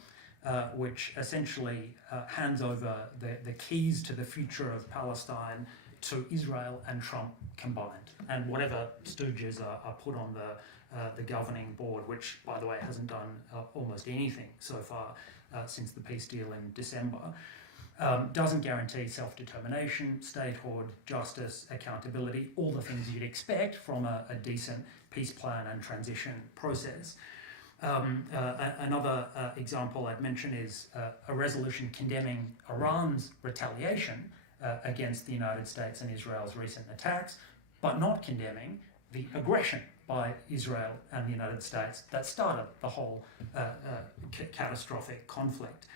which essentially hands over the keys to the future of Palestine to Israel and Trump combined, and whatever stooges are put on the governing board, which, by the way, hasn't done almost anything so far since the peace deal in December. Doesn't guarantee self-determination, statehood, justice, accountability, all the things you'd expect from a decent peace plan and transition process. Another example I'd mention is a resolution condemning Iran's retaliation against the United States and Israel's recent attacks, but not condemning the aggression by Israel and the United States that started the whole catastrophic conflict.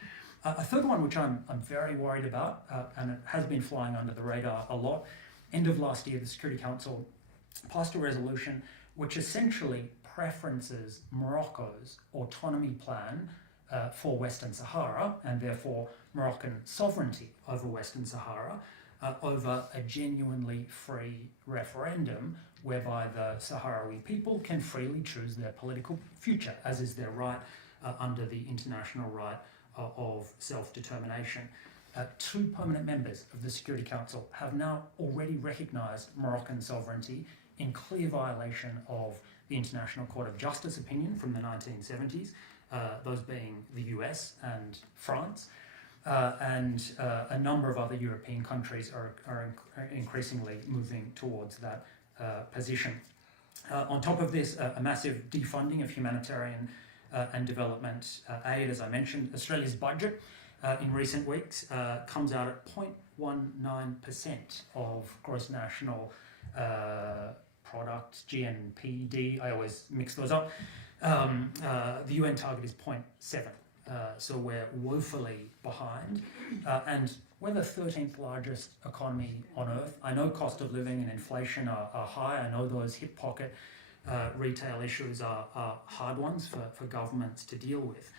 A third one, which I'm very worried about, and it has been flying under the radar a lot. End of last year, the Security Council passed a resolution which essentially preferences Morocco's autonomy plan for Western Sahara, and therefore Moroccan sovereignty over Western Sahara, over a genuinely free referendum whereby the Sahrawi people can freely choose their political future, as is their right under the international right of self-determination. 2 permanent members of the Security Council have now already recognised Moroccan sovereignty in clear violation of the International Court of Justice opinion from the 1970s, those being the US and France. And a number of other European countries are increasingly moving towards that position. On top of this, a massive defunding of humanitarian and development aid, as I mentioned. Australia's budget in recent weeks comes out at 0.19% of gross national product, GNPD. I always mix those up. The UN target is 0.7. So we're woefully behind, and we're the 13th largest economy on earth. I know cost of living and inflation are high. I know those hip pocket retail issues are hard ones for governments to deal with.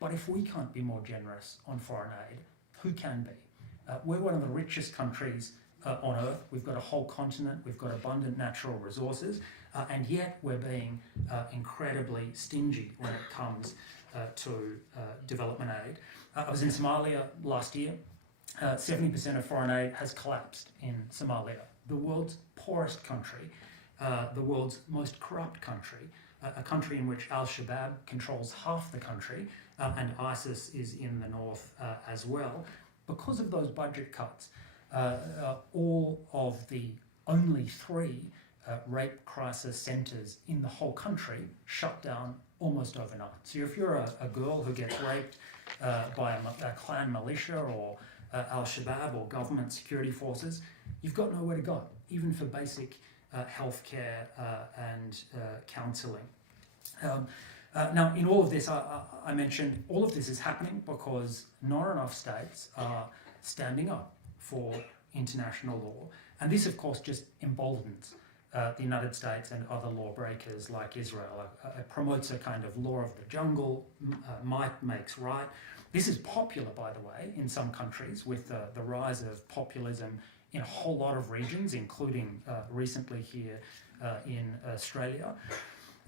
But if we can't be more generous on foreign aid, who can be? We're one of the richest countries on earth. We've got a whole continent. We've got abundant natural resources, and yet we're being incredibly stingy when it comes to development aid. I was in Somalia last year. 70% of foreign aid has collapsed in Somalia, the world's poorest country, the world's most corrupt country, a country in which Al-Shabaab controls half the country, and ISIS is in the north as well. Because of those budget cuts, all of the only 3 rape crisis centres in the whole country shut down almost overnight. So if you're a girl who gets raped by a clan militia or Al-Shabaab or government security forces, you've got nowhere to go, even for basic healthcare and counselling. Now, in all of this, I mentioned all of this is happening because not enough states are standing up for international law. And this, of course, just emboldens the United States and other lawbreakers like Israel. It promotes a kind of law of the jungle, might makes right. This is popular, by the way, in some countries with the rise of populism in a whole lot of regions, including recently here in Australia.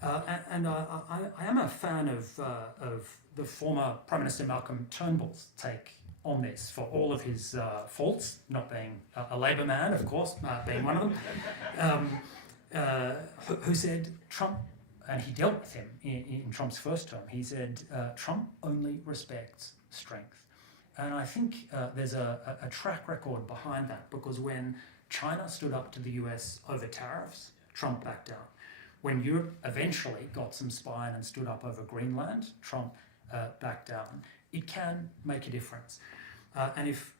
And I am a fan of the former Prime Minister Malcolm Turnbull's take on this, for all of his faults, not being a Labor man, of course, being one of them, who said Trump, and he dealt with him in Trump's first term, he said Trump only respects strength. And I think there's a track record behind that, because when China stood up to the US over tariffs, Trump backed down. When Europe eventually got some spine and stood up over Greenland, Trump backed down. It can make a difference. And if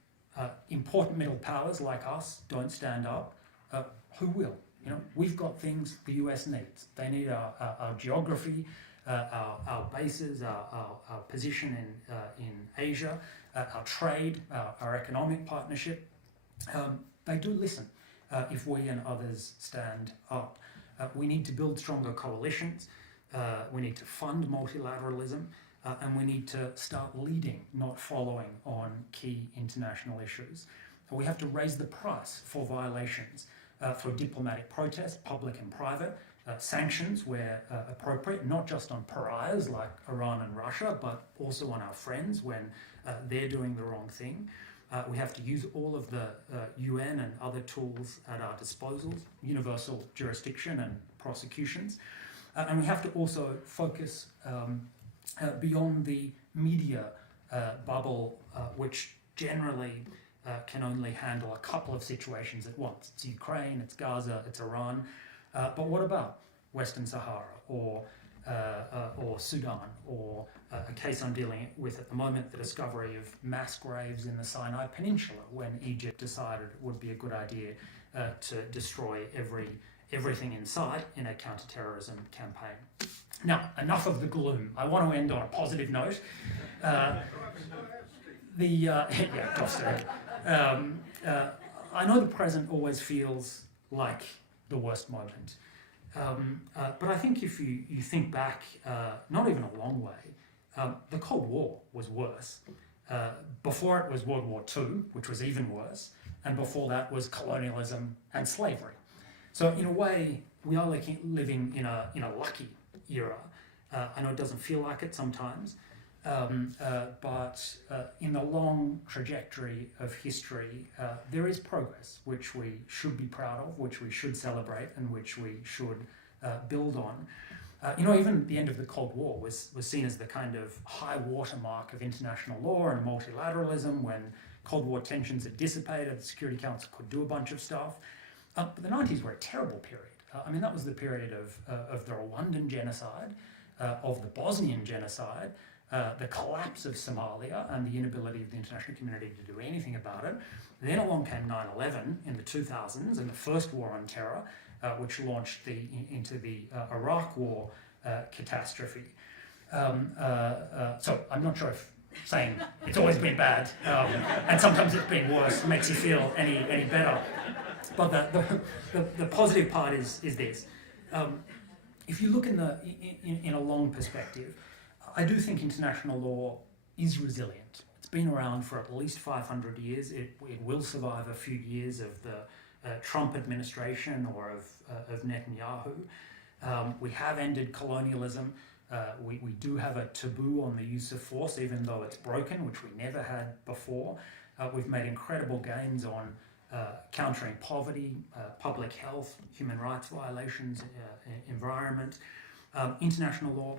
important middle powers like us don't stand up, who will? You know, we've got things the US needs. They need our geography, our bases, our position in Asia, our trade, our economic partnership. They do listen if we and others stand up. We need to build stronger coalitions. We need to fund multilateralism. And we need to start leading, not following on key international issues. We have to raise the price for violations through diplomatic protest, public and private, sanctions where appropriate, not just on pariahs like Iran and Russia, but also on our friends when they're doing the wrong thing. We have to use all of the UN and other tools at our disposal, universal jurisdiction and prosecutions. And we have to also focus beyond the media bubble, which generally can only handle a couple of situations at once. It's Ukraine, it's Gaza, it's Iran. But what about Western Sahara or Sudan, or a case I'm dealing with at the moment, the discovery of mass graves in the Sinai Peninsula, when Egypt decided it would be a good idea to destroy everything in sight in a counterterrorism campaign. Now, enough of the gloom. I want to end on a positive note. Dostoevsky. I know the present always feels like the worst moment. But I think if you think back, not even a long way, the Cold War was worse. Before it was World War II, which was even worse, and before that was colonialism and slavery. So in a way, we are living in a lucky era. I know it doesn't feel like it sometimes, but in the long trajectory of history, there is progress which we should be proud of, which we should celebrate, and which we should build on. Even the end of the Cold War was seen as the kind of high watermark of international law and multilateralism. When Cold War tensions had dissipated, the Security Council could do a bunch of stuff. But the 90s were a terrible period. That was the period of the Rwandan genocide, of the Bosnian genocide, the collapse of Somalia, and the inability of the international community to do anything about it. Then along came 9/11 in the 2000s and the first war on terror, which launched into the Iraq War catastrophe. So I'm not sure if saying it's always been bad and sometimes it's been worse makes you feel any better. But the positive part is this. If you look in a long perspective, I do think international law is resilient. It's been around for at least 500 years. It will survive a few years of the Trump administration or of Netanyahu. We have ended colonialism. We do have a taboo on the use of force, even though it's broken, which we never had before. We've made incredible gains on countering poverty, public health, human rights violations, environment. International law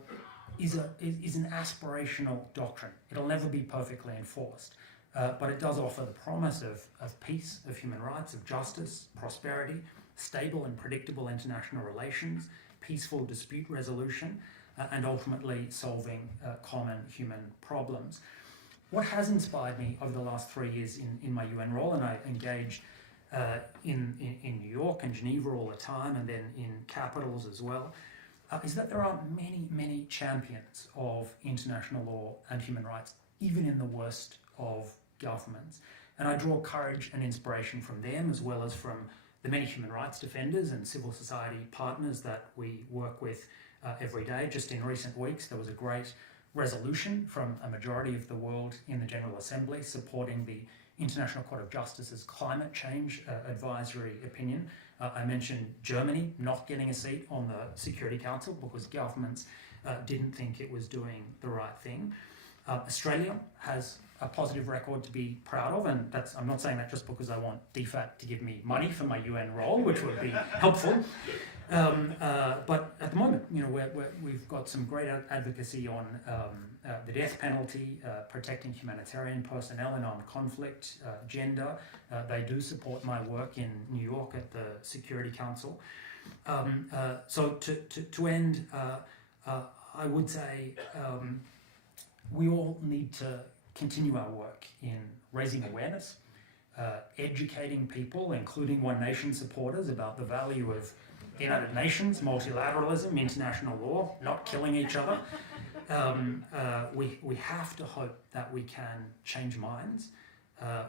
is an aspirational doctrine. It'll never be perfectly enforced, but it does offer the promise of peace, of human rights, of justice, prosperity, stable and predictable international relations, peaceful dispute resolution, and ultimately solving common human problems. What has inspired me over the last 3 years in my UN role, and I engage in New York and Geneva all the time, and then in capitals as well, is that there are many champions of international law and human rights, even in the worst of governments. And I draw courage and inspiration from them, as well as from the many human rights defenders and civil society partners that we work with every day. Just in recent weeks, there was a great resolution from a majority of the world in the General Assembly supporting the International Court of Justice's climate change advisory opinion. I mentioned Germany not getting a seat on the Security Council because governments didn't think it was doing the right thing. Australia has a positive record to be proud of, and I'm not saying that just because I want DFAT to give me money for my UN role, which would be helpful. But at the moment, we've got some great advocacy on the death penalty, protecting humanitarian personnel in armed conflict, gender. They do support my work in New York at the Security Council. So to end, I would say we all need to continue our work in raising awareness, educating people, including One Nation supporters, about the value of the United Nations, multilateralism, international law, not killing each other. We have to hope that we can change minds.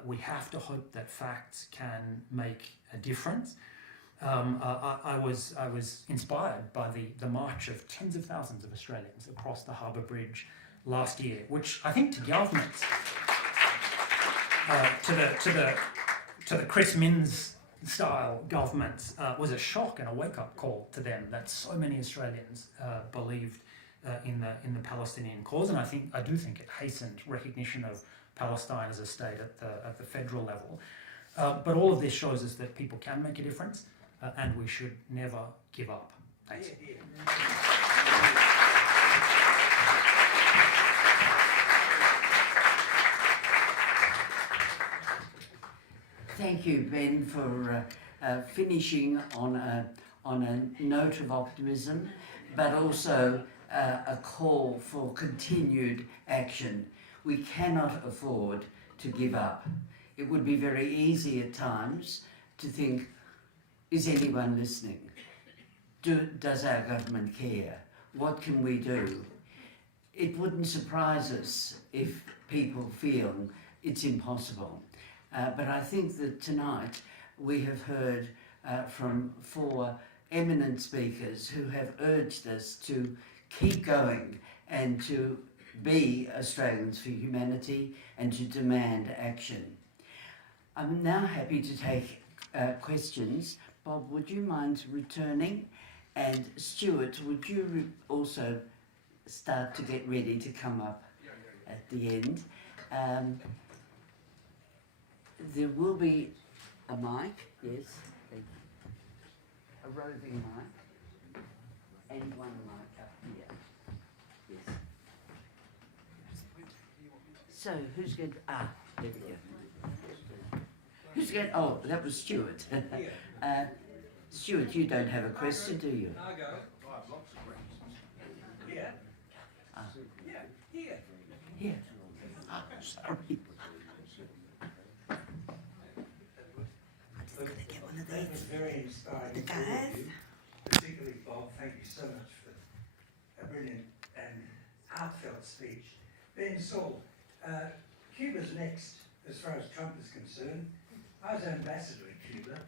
We have to hope that facts can make a difference. I was inspired by the march of tens of thousands of Australians across the Harbour Bridge last year, which I think to governments, to the Chris Minns style governments, was a shock and a wake-up call to them that so many Australians believed in the Palestinian cause, and I do think it hastened recognition of Palestine as a state at the federal level. But all of this shows us that people can make a difference, and we should never give up. Thanks. Thank you, Ben, for finishing on a note of optimism, but also a call for continued action. We cannot afford to give up. It would be very easy at times to think, is anyone listening? Does our government care? What can we do? It wouldn't surprise us if people feel it's impossible. But I think that tonight we have heard from 4 eminent speakers who have urged us to keep going and to be Australians for humanity and to demand action. I'm now happy to take questions. Bob, would you mind returning? And Stuart, would you also start to get ready to come up at the end. There will be a mic, yes, thank you. A roving mic, and one mic up here. Yes. So who's going to, there we go. Who's going, oh, that was Stuart. Stuart, you don't have a question, do you? I go. I have lots of questions. Yeah. Yeah, here. Here. Oh, sorry. I'm just going to get one of That was these. very inspiring. The for all of guys. you, particularly Bob. Thank you so much for a brilliant and heartfelt speech. Then Saul, Cuba's next as far as Trump is concerned. I was ambassador in Cuba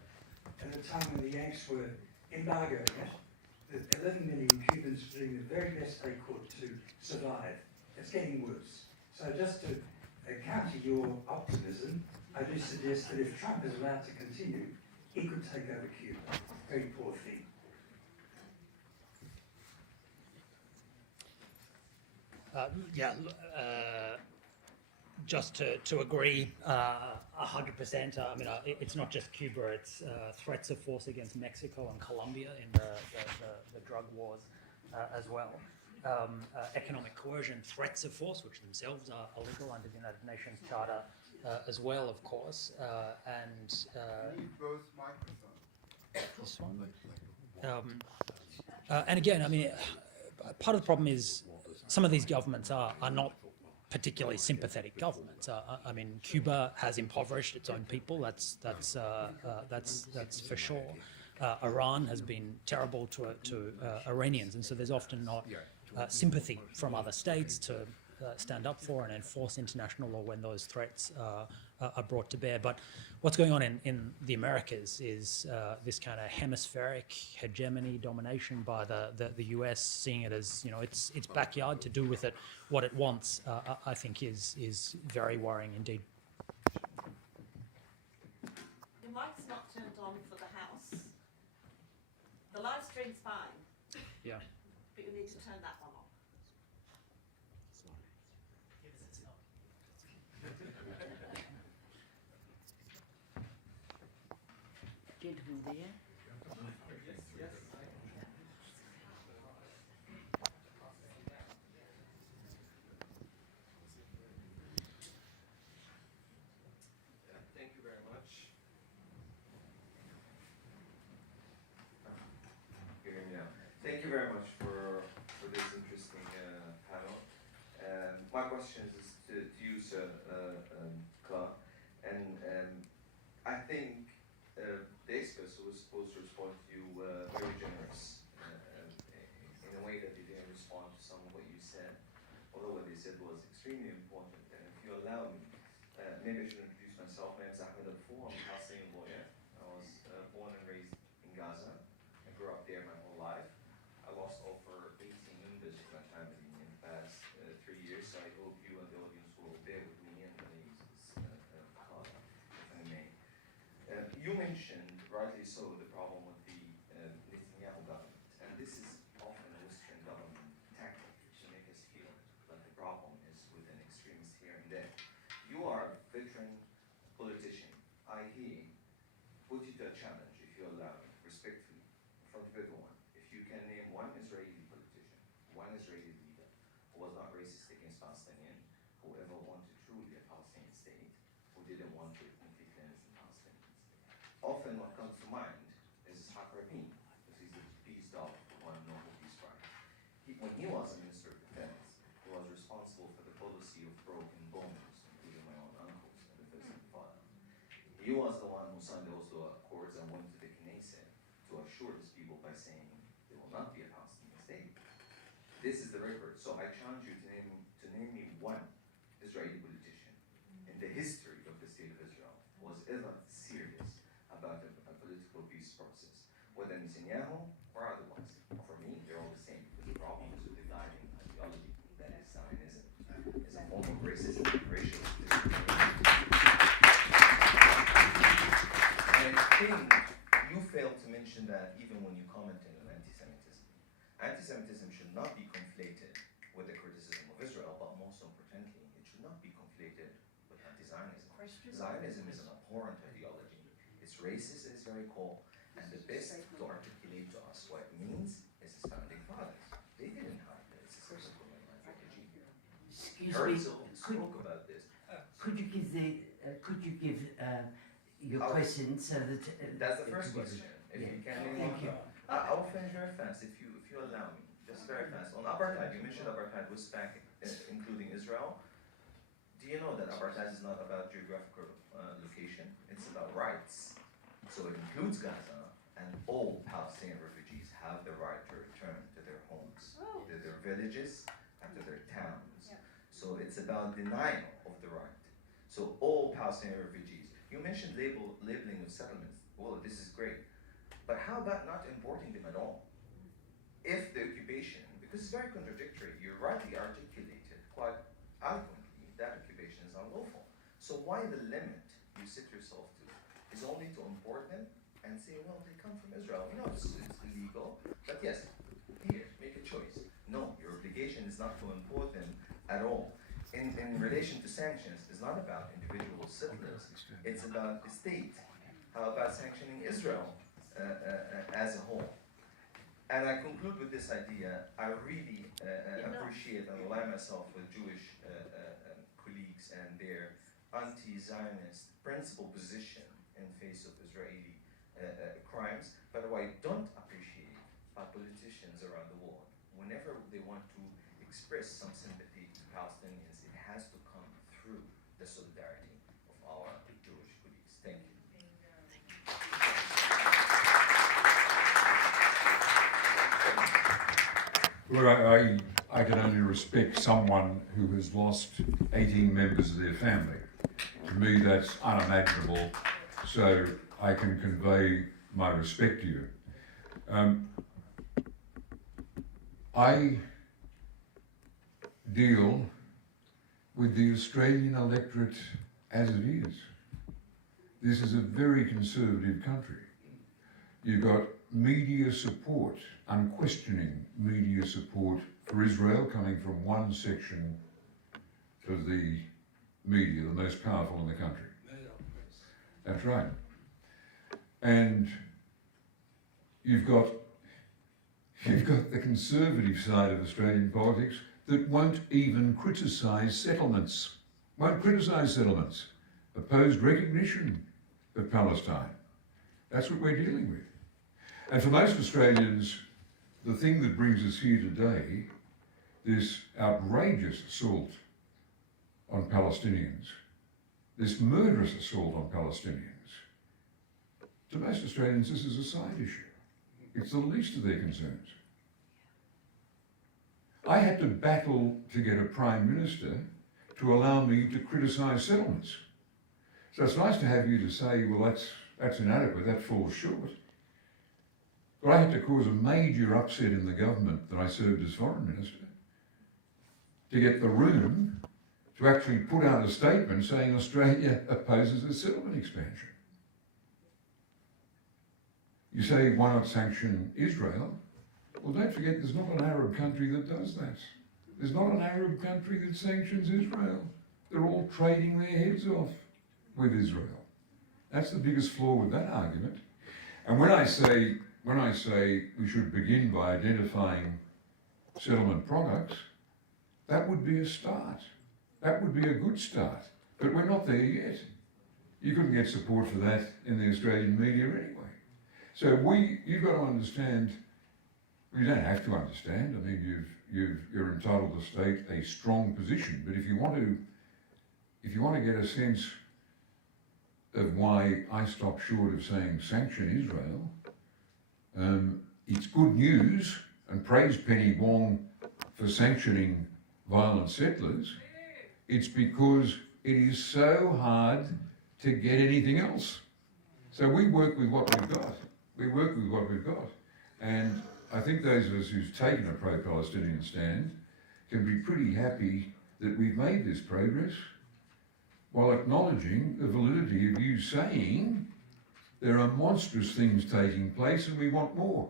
at a time when the Yanks were embargoing it. The 11 million Cubans were doing the very best they could to survive. It's getting worse. So just to counter your optimism, I do suggest that if Trump is allowed to continue, he could take over Cuba. Very poor thing. Just to agree 100%. I mean, it's not just Cuba. It's threats of force against Mexico and Colombia in the drug wars as well. Economic coercion, threats of force, which themselves are illegal under the United Nations Charter as well, of course. Need both microphones. This one. And again, I mean, part of the problem is some of these governments are not particularly sympathetic governments. I mean, Cuba has impoverished its own people. That's for sure. Iran has been terrible to Iranians, and so there's often not sympathy from other states to stand up for and enforce international law when those threats are brought to bear. But what's going on in the Americas is this kind of hemispheric hegemony, domination by the US, seeing it as, you know, its backyard to do with it what it wants. I think is very worrying indeed. The mic's not turned on for the house. The live stream's fine. Yeah. But you need to turn that one on. Gentleman there. Thank you very much. Hear me now. Thank you very much for this interesting panel. My question is to you, sir, Carr, and I think the experts who was supposed to respond to you were very generous in a way that they didn't respond to some of what you said, although what they said was extremely important. And if you allow me, maybe I should introduce myself. My name is Ahmed Al-Fou. I'm a Palestinian lawyer. I was born and raised in Gaza. I grew up there my whole life. I lost over 18 members of my family in the past 3 years, so I hope you and the audience will bear with me and my name is Carr, if I may. You mentioned, rightly so, the problem with the Netanyahu government, and this is often a Western government tactic to make us feel that the problem is with an extremist here and there. You are a veteran politician. I here put you to a challenge, if you allow me, respectfully, in front of everyone. If you can name one Israeli politician, one Israeli leader who was not racist against Palestinian, who ever wanted truly a Palestinian state, who didn't want to ethnically cleanse the Palestinians. Often what comes to mind is Rabin, because he's the peace dog who won Nobel Peace Prize. When he was a Minister of Defense, he was responsible for the policy of broken bones, including my own uncles in the First Intifada. He was the one who signed the Oslo Accords and went to the Knesset to assure his people by saying there will not be a Palestinian state. This is the record. So I challenge you to name me one Israeli politician in the history of the state of Israel who was ever serious about a political peace process, whether Netanyahu or otherwise. For me, they're all the same, because the problem is with the guiding ideology, that is Zionism, is a form of racism and racial discrimination. And I think you failed to mention that even when you commented on anti-Semitism. Anti-Semitism should not be conflated with the criticism of Israel, but most importantly, should not be conflated with anti-Zionism. Zionism is an abhorrent ideology. It's racist at its very core, and the best to articulate to us what it means is its founding fathers. They didn't hide that it's a system of refugee. Excuse me, Herzl spoke about this. could you give your question so that... That's the first question. If you can, Thank you. I will finish very fast if you allow me. Just very fast. On apartheid, you mentioned apartheid was back, including Israel. Do you know that apartheid is not about geographical location? It's about rights. So it includes Gaza, and all Palestinian refugees have the right to return to their homes, to their villages, and to their towns. So it's about denial of the right. So all Palestinian refugees. You mentioned labeling of settlements. Well, this is great. But how about not importing them at all? If the occupation, because it's very contradictory, you rightly articulated quite eloquently that occupation is unlawful. So why the limit you set yourself to is only to import them and say, well, they come from Israel. We know it's illegal, but yes, here, make a choice. No, your obligation is not to import them at all. In relation to sanctions, it's not about individual settlers, it's about the state. How about sanctioning Israel as a whole? And I conclude with this idea. I really appreciate and align myself with Jewish colleagues and their anti-Zionist principal position in face of Israeli crimes. But what I don't appreciate are politicians around the world. Whenever they want to express some sympathy to Palestinians, it has to come through the solidarity of our Jewish colleagues. Thank you. Look, I can only respect someone who has lost 18 members of their family. To me, that's unimaginable, so I can convey my respect to you. I deal with the Australian electorate as it is. This is a very conservative country. You've got media support, unquestioning media support for Israel coming from one section of the media, the most powerful in the country. That's right. And you've got the conservative side of Australian politics that won't even criticise settlements, opposed recognition of Palestine. That's what we're dealing with. And for most Australians, the thing that brings us here today, this outrageous assault on Palestinians, this murderous assault on Palestinians, to most Australians this is a side issue. It's the least of their concerns. I had to battle to get a Prime Minister to allow me to criticise settlements. So it's nice to have you to say, well, that's inadequate, that falls short. But I had to cause a major upset in the government that I served as Foreign Minister to get the room to actually put out a statement saying Australia opposes a settlement expansion. You say, why not sanction Israel? Well, don't forget there's not an Arab country that does that. There's not an Arab country that sanctions Israel. They're all trading their heads off with Israel. That's the biggest flaw with that argument. And when I say we should begin by identifying settlement products, that would be a start. That would be a good start. But we're not there yet. You couldn't get support for that in the Australian media anyway. So you've got to understand, you don't have to understand, I mean you're entitled to state a strong position, but if you want to get a sense of why I stopped short of saying sanction Israel, it's good news, and praise Penny Wong for sanctioning violent settlers. It's because it is so hard to get anything else. So we work with what we've got. And I think those of us who've taken a pro-Palestinian stand can be pretty happy that we've made this progress while acknowledging the validity of you saying there are monstrous things taking place and we want more.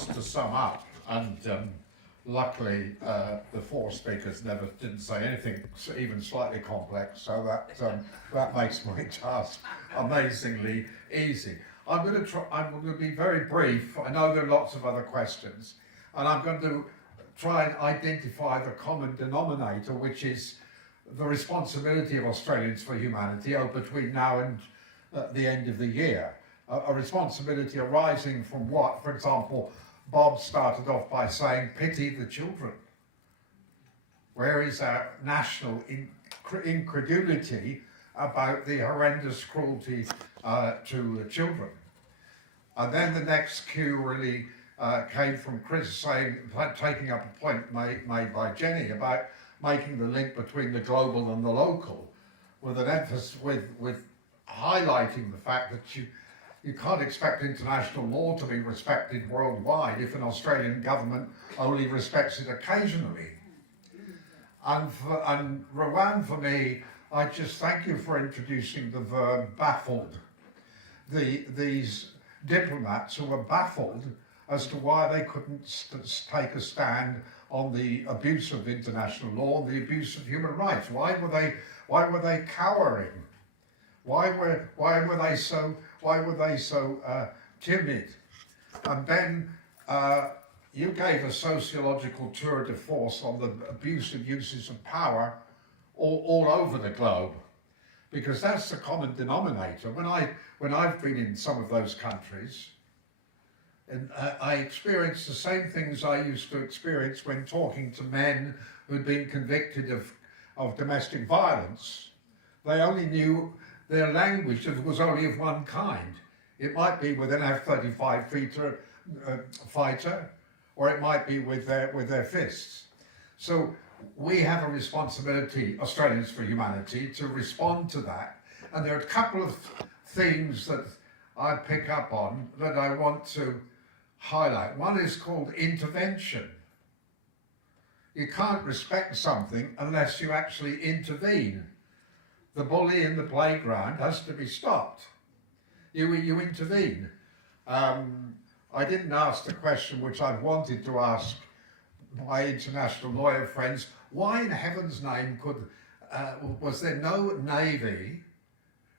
just to sum up, and luckily the four speakers didn't say anything even slightly complex, so that makes my task amazingly easy. I'm going to be very brief. I know there are lots of other questions, and I'm going to try and identify the common denominator, which is the responsibility of Australians for Humanity between now and the end of the year. A responsibility arising from what? For example, Bob started off by saying, pity the children. Where is our national incredulity about the horrendous cruelty to children? And then the next cue really came from Chris saying, taking up a point made by Jenny about making the link between the global and the local, with an emphasis with highlighting the fact that you can't expect international law to be respected worldwide if an Australian government only respects it occasionally. And Rawan, for me, I just thank you for introducing the verb baffled. These diplomats who were baffled as to why they couldn't take a stand on the abuse of international law, the abuse of human rights. Why were they cowering? Why were they so timid? And then you gave a sociological tour de force on the abusive uses of power all over the globe, because that's the common denominator. When I've been in some of those countries, and I experienced the same things I used to experience when talking to men who'd been convicted of domestic violence. They only knew their language was only of one kind. It might be with an F-35 fighter, or it might be with their fists. So we have a responsibility, Australians for Humanity, to respond to that. And there are a couple of themes that I pick up on that I want to highlight. One is called intervention. You can't respect something unless you actually intervene. The bully in the playground has to be stopped. You intervene. I didn't ask the question which I've wanted to ask my international lawyer friends. Why in heaven's name was there no navy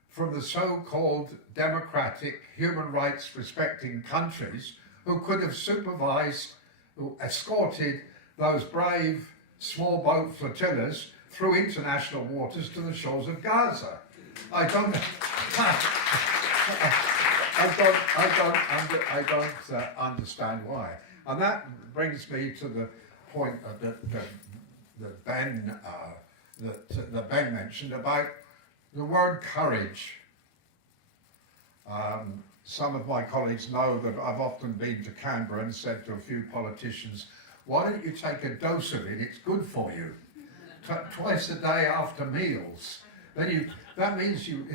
from the so-called democratic, human rights respecting countries who could have supervised, who escorted those brave small boat flotillas through international waters to the shores of Gaza? I don't understand why. And that brings me to the point that Ben mentioned about the word courage. Some of my colleagues know that I've often been to Canberra and said to a few politicians, why don't you take a dose of it? It's good for you. Twice a day after meals. Then that means you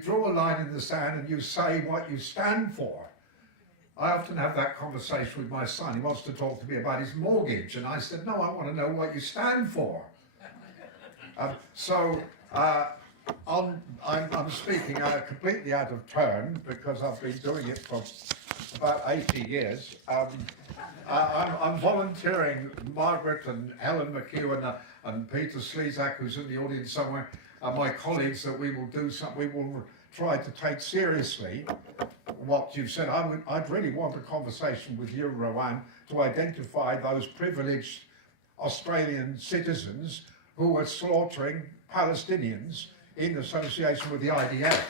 draw a line in the sand and you say what you stand for. I often have that conversation with my son. He wants to talk to me about his mortgage, and I said, no, I want to know what you stand for. I'm speaking completely out of turn because I've been doing it for about 80 years. I'm volunteering Margaret and Helen McEwen and Peter Slezak, who's in the audience somewhere, and my colleagues, that we will do something. We will try to take seriously what you've said. I'd really want a conversation with you, Rawan, to identify those privileged Australian citizens who are slaughtering Palestinians in association with the IDF.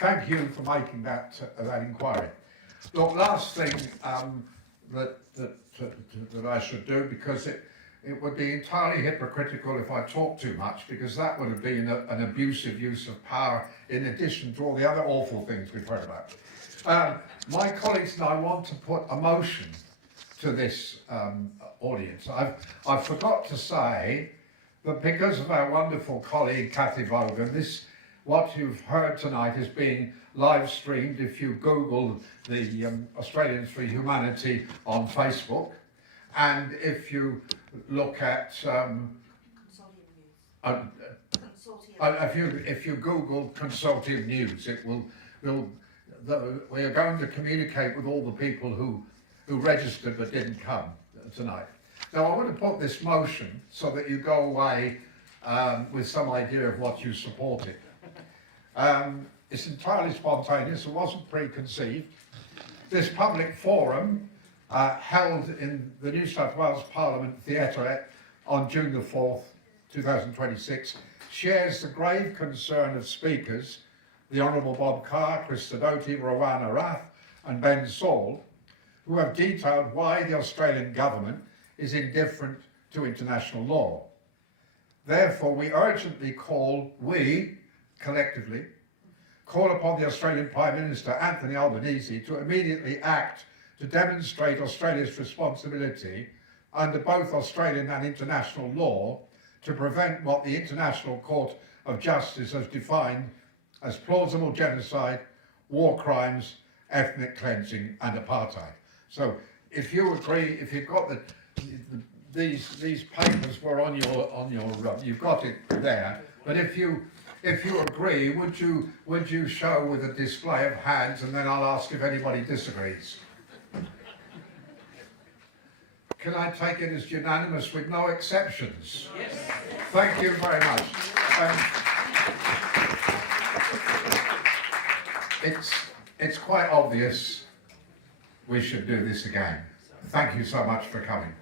Thank you for making that inquiry. Look, last thing that I should do, because it would be entirely hypocritical if I talked too much, because that would have been an abusive use of power in addition to all the other awful things we've heard about. My colleagues and I want to put emotion to this audience. I forgot to say that because of our wonderful colleague Kathy Vaughan, what you've heard tonight is being live streamed if you Google the Australians for Humanity on Facebook, and if you look at consortium. If you Google consortium news, we are going to communicate with all the people who registered but didn't come tonight. Now I want to put this motion so that you go away with some idea of what you supported. It's entirely spontaneous, it wasn't preconceived. This public forum held in the New South Wales Parliament Theatre on June the 4th, 2026, shares the grave concern of speakers, the Honourable Bob Carr, Sidoti, Rawan Arraf and Ben Saul, who have detailed why the Australian government is indifferent to international law. Therefore, we urgently collectively call upon the Australian Prime Minister Anthony Albanese to immediately act to demonstrate Australia's responsibility under both Australian and international law to prevent what the International Court of Justice has defined as plausible genocide, war crimes, ethnic cleansing and apartheid. So if you agree, if you've got these papers were on your you've got it there, but if you agree, would you show with a display of hands, and then I'll ask if anybody disagrees. Can I take it as unanimous with no exceptions? Yes. Thank you very much. It's quite obvious we should do this again. Thank you so much for coming.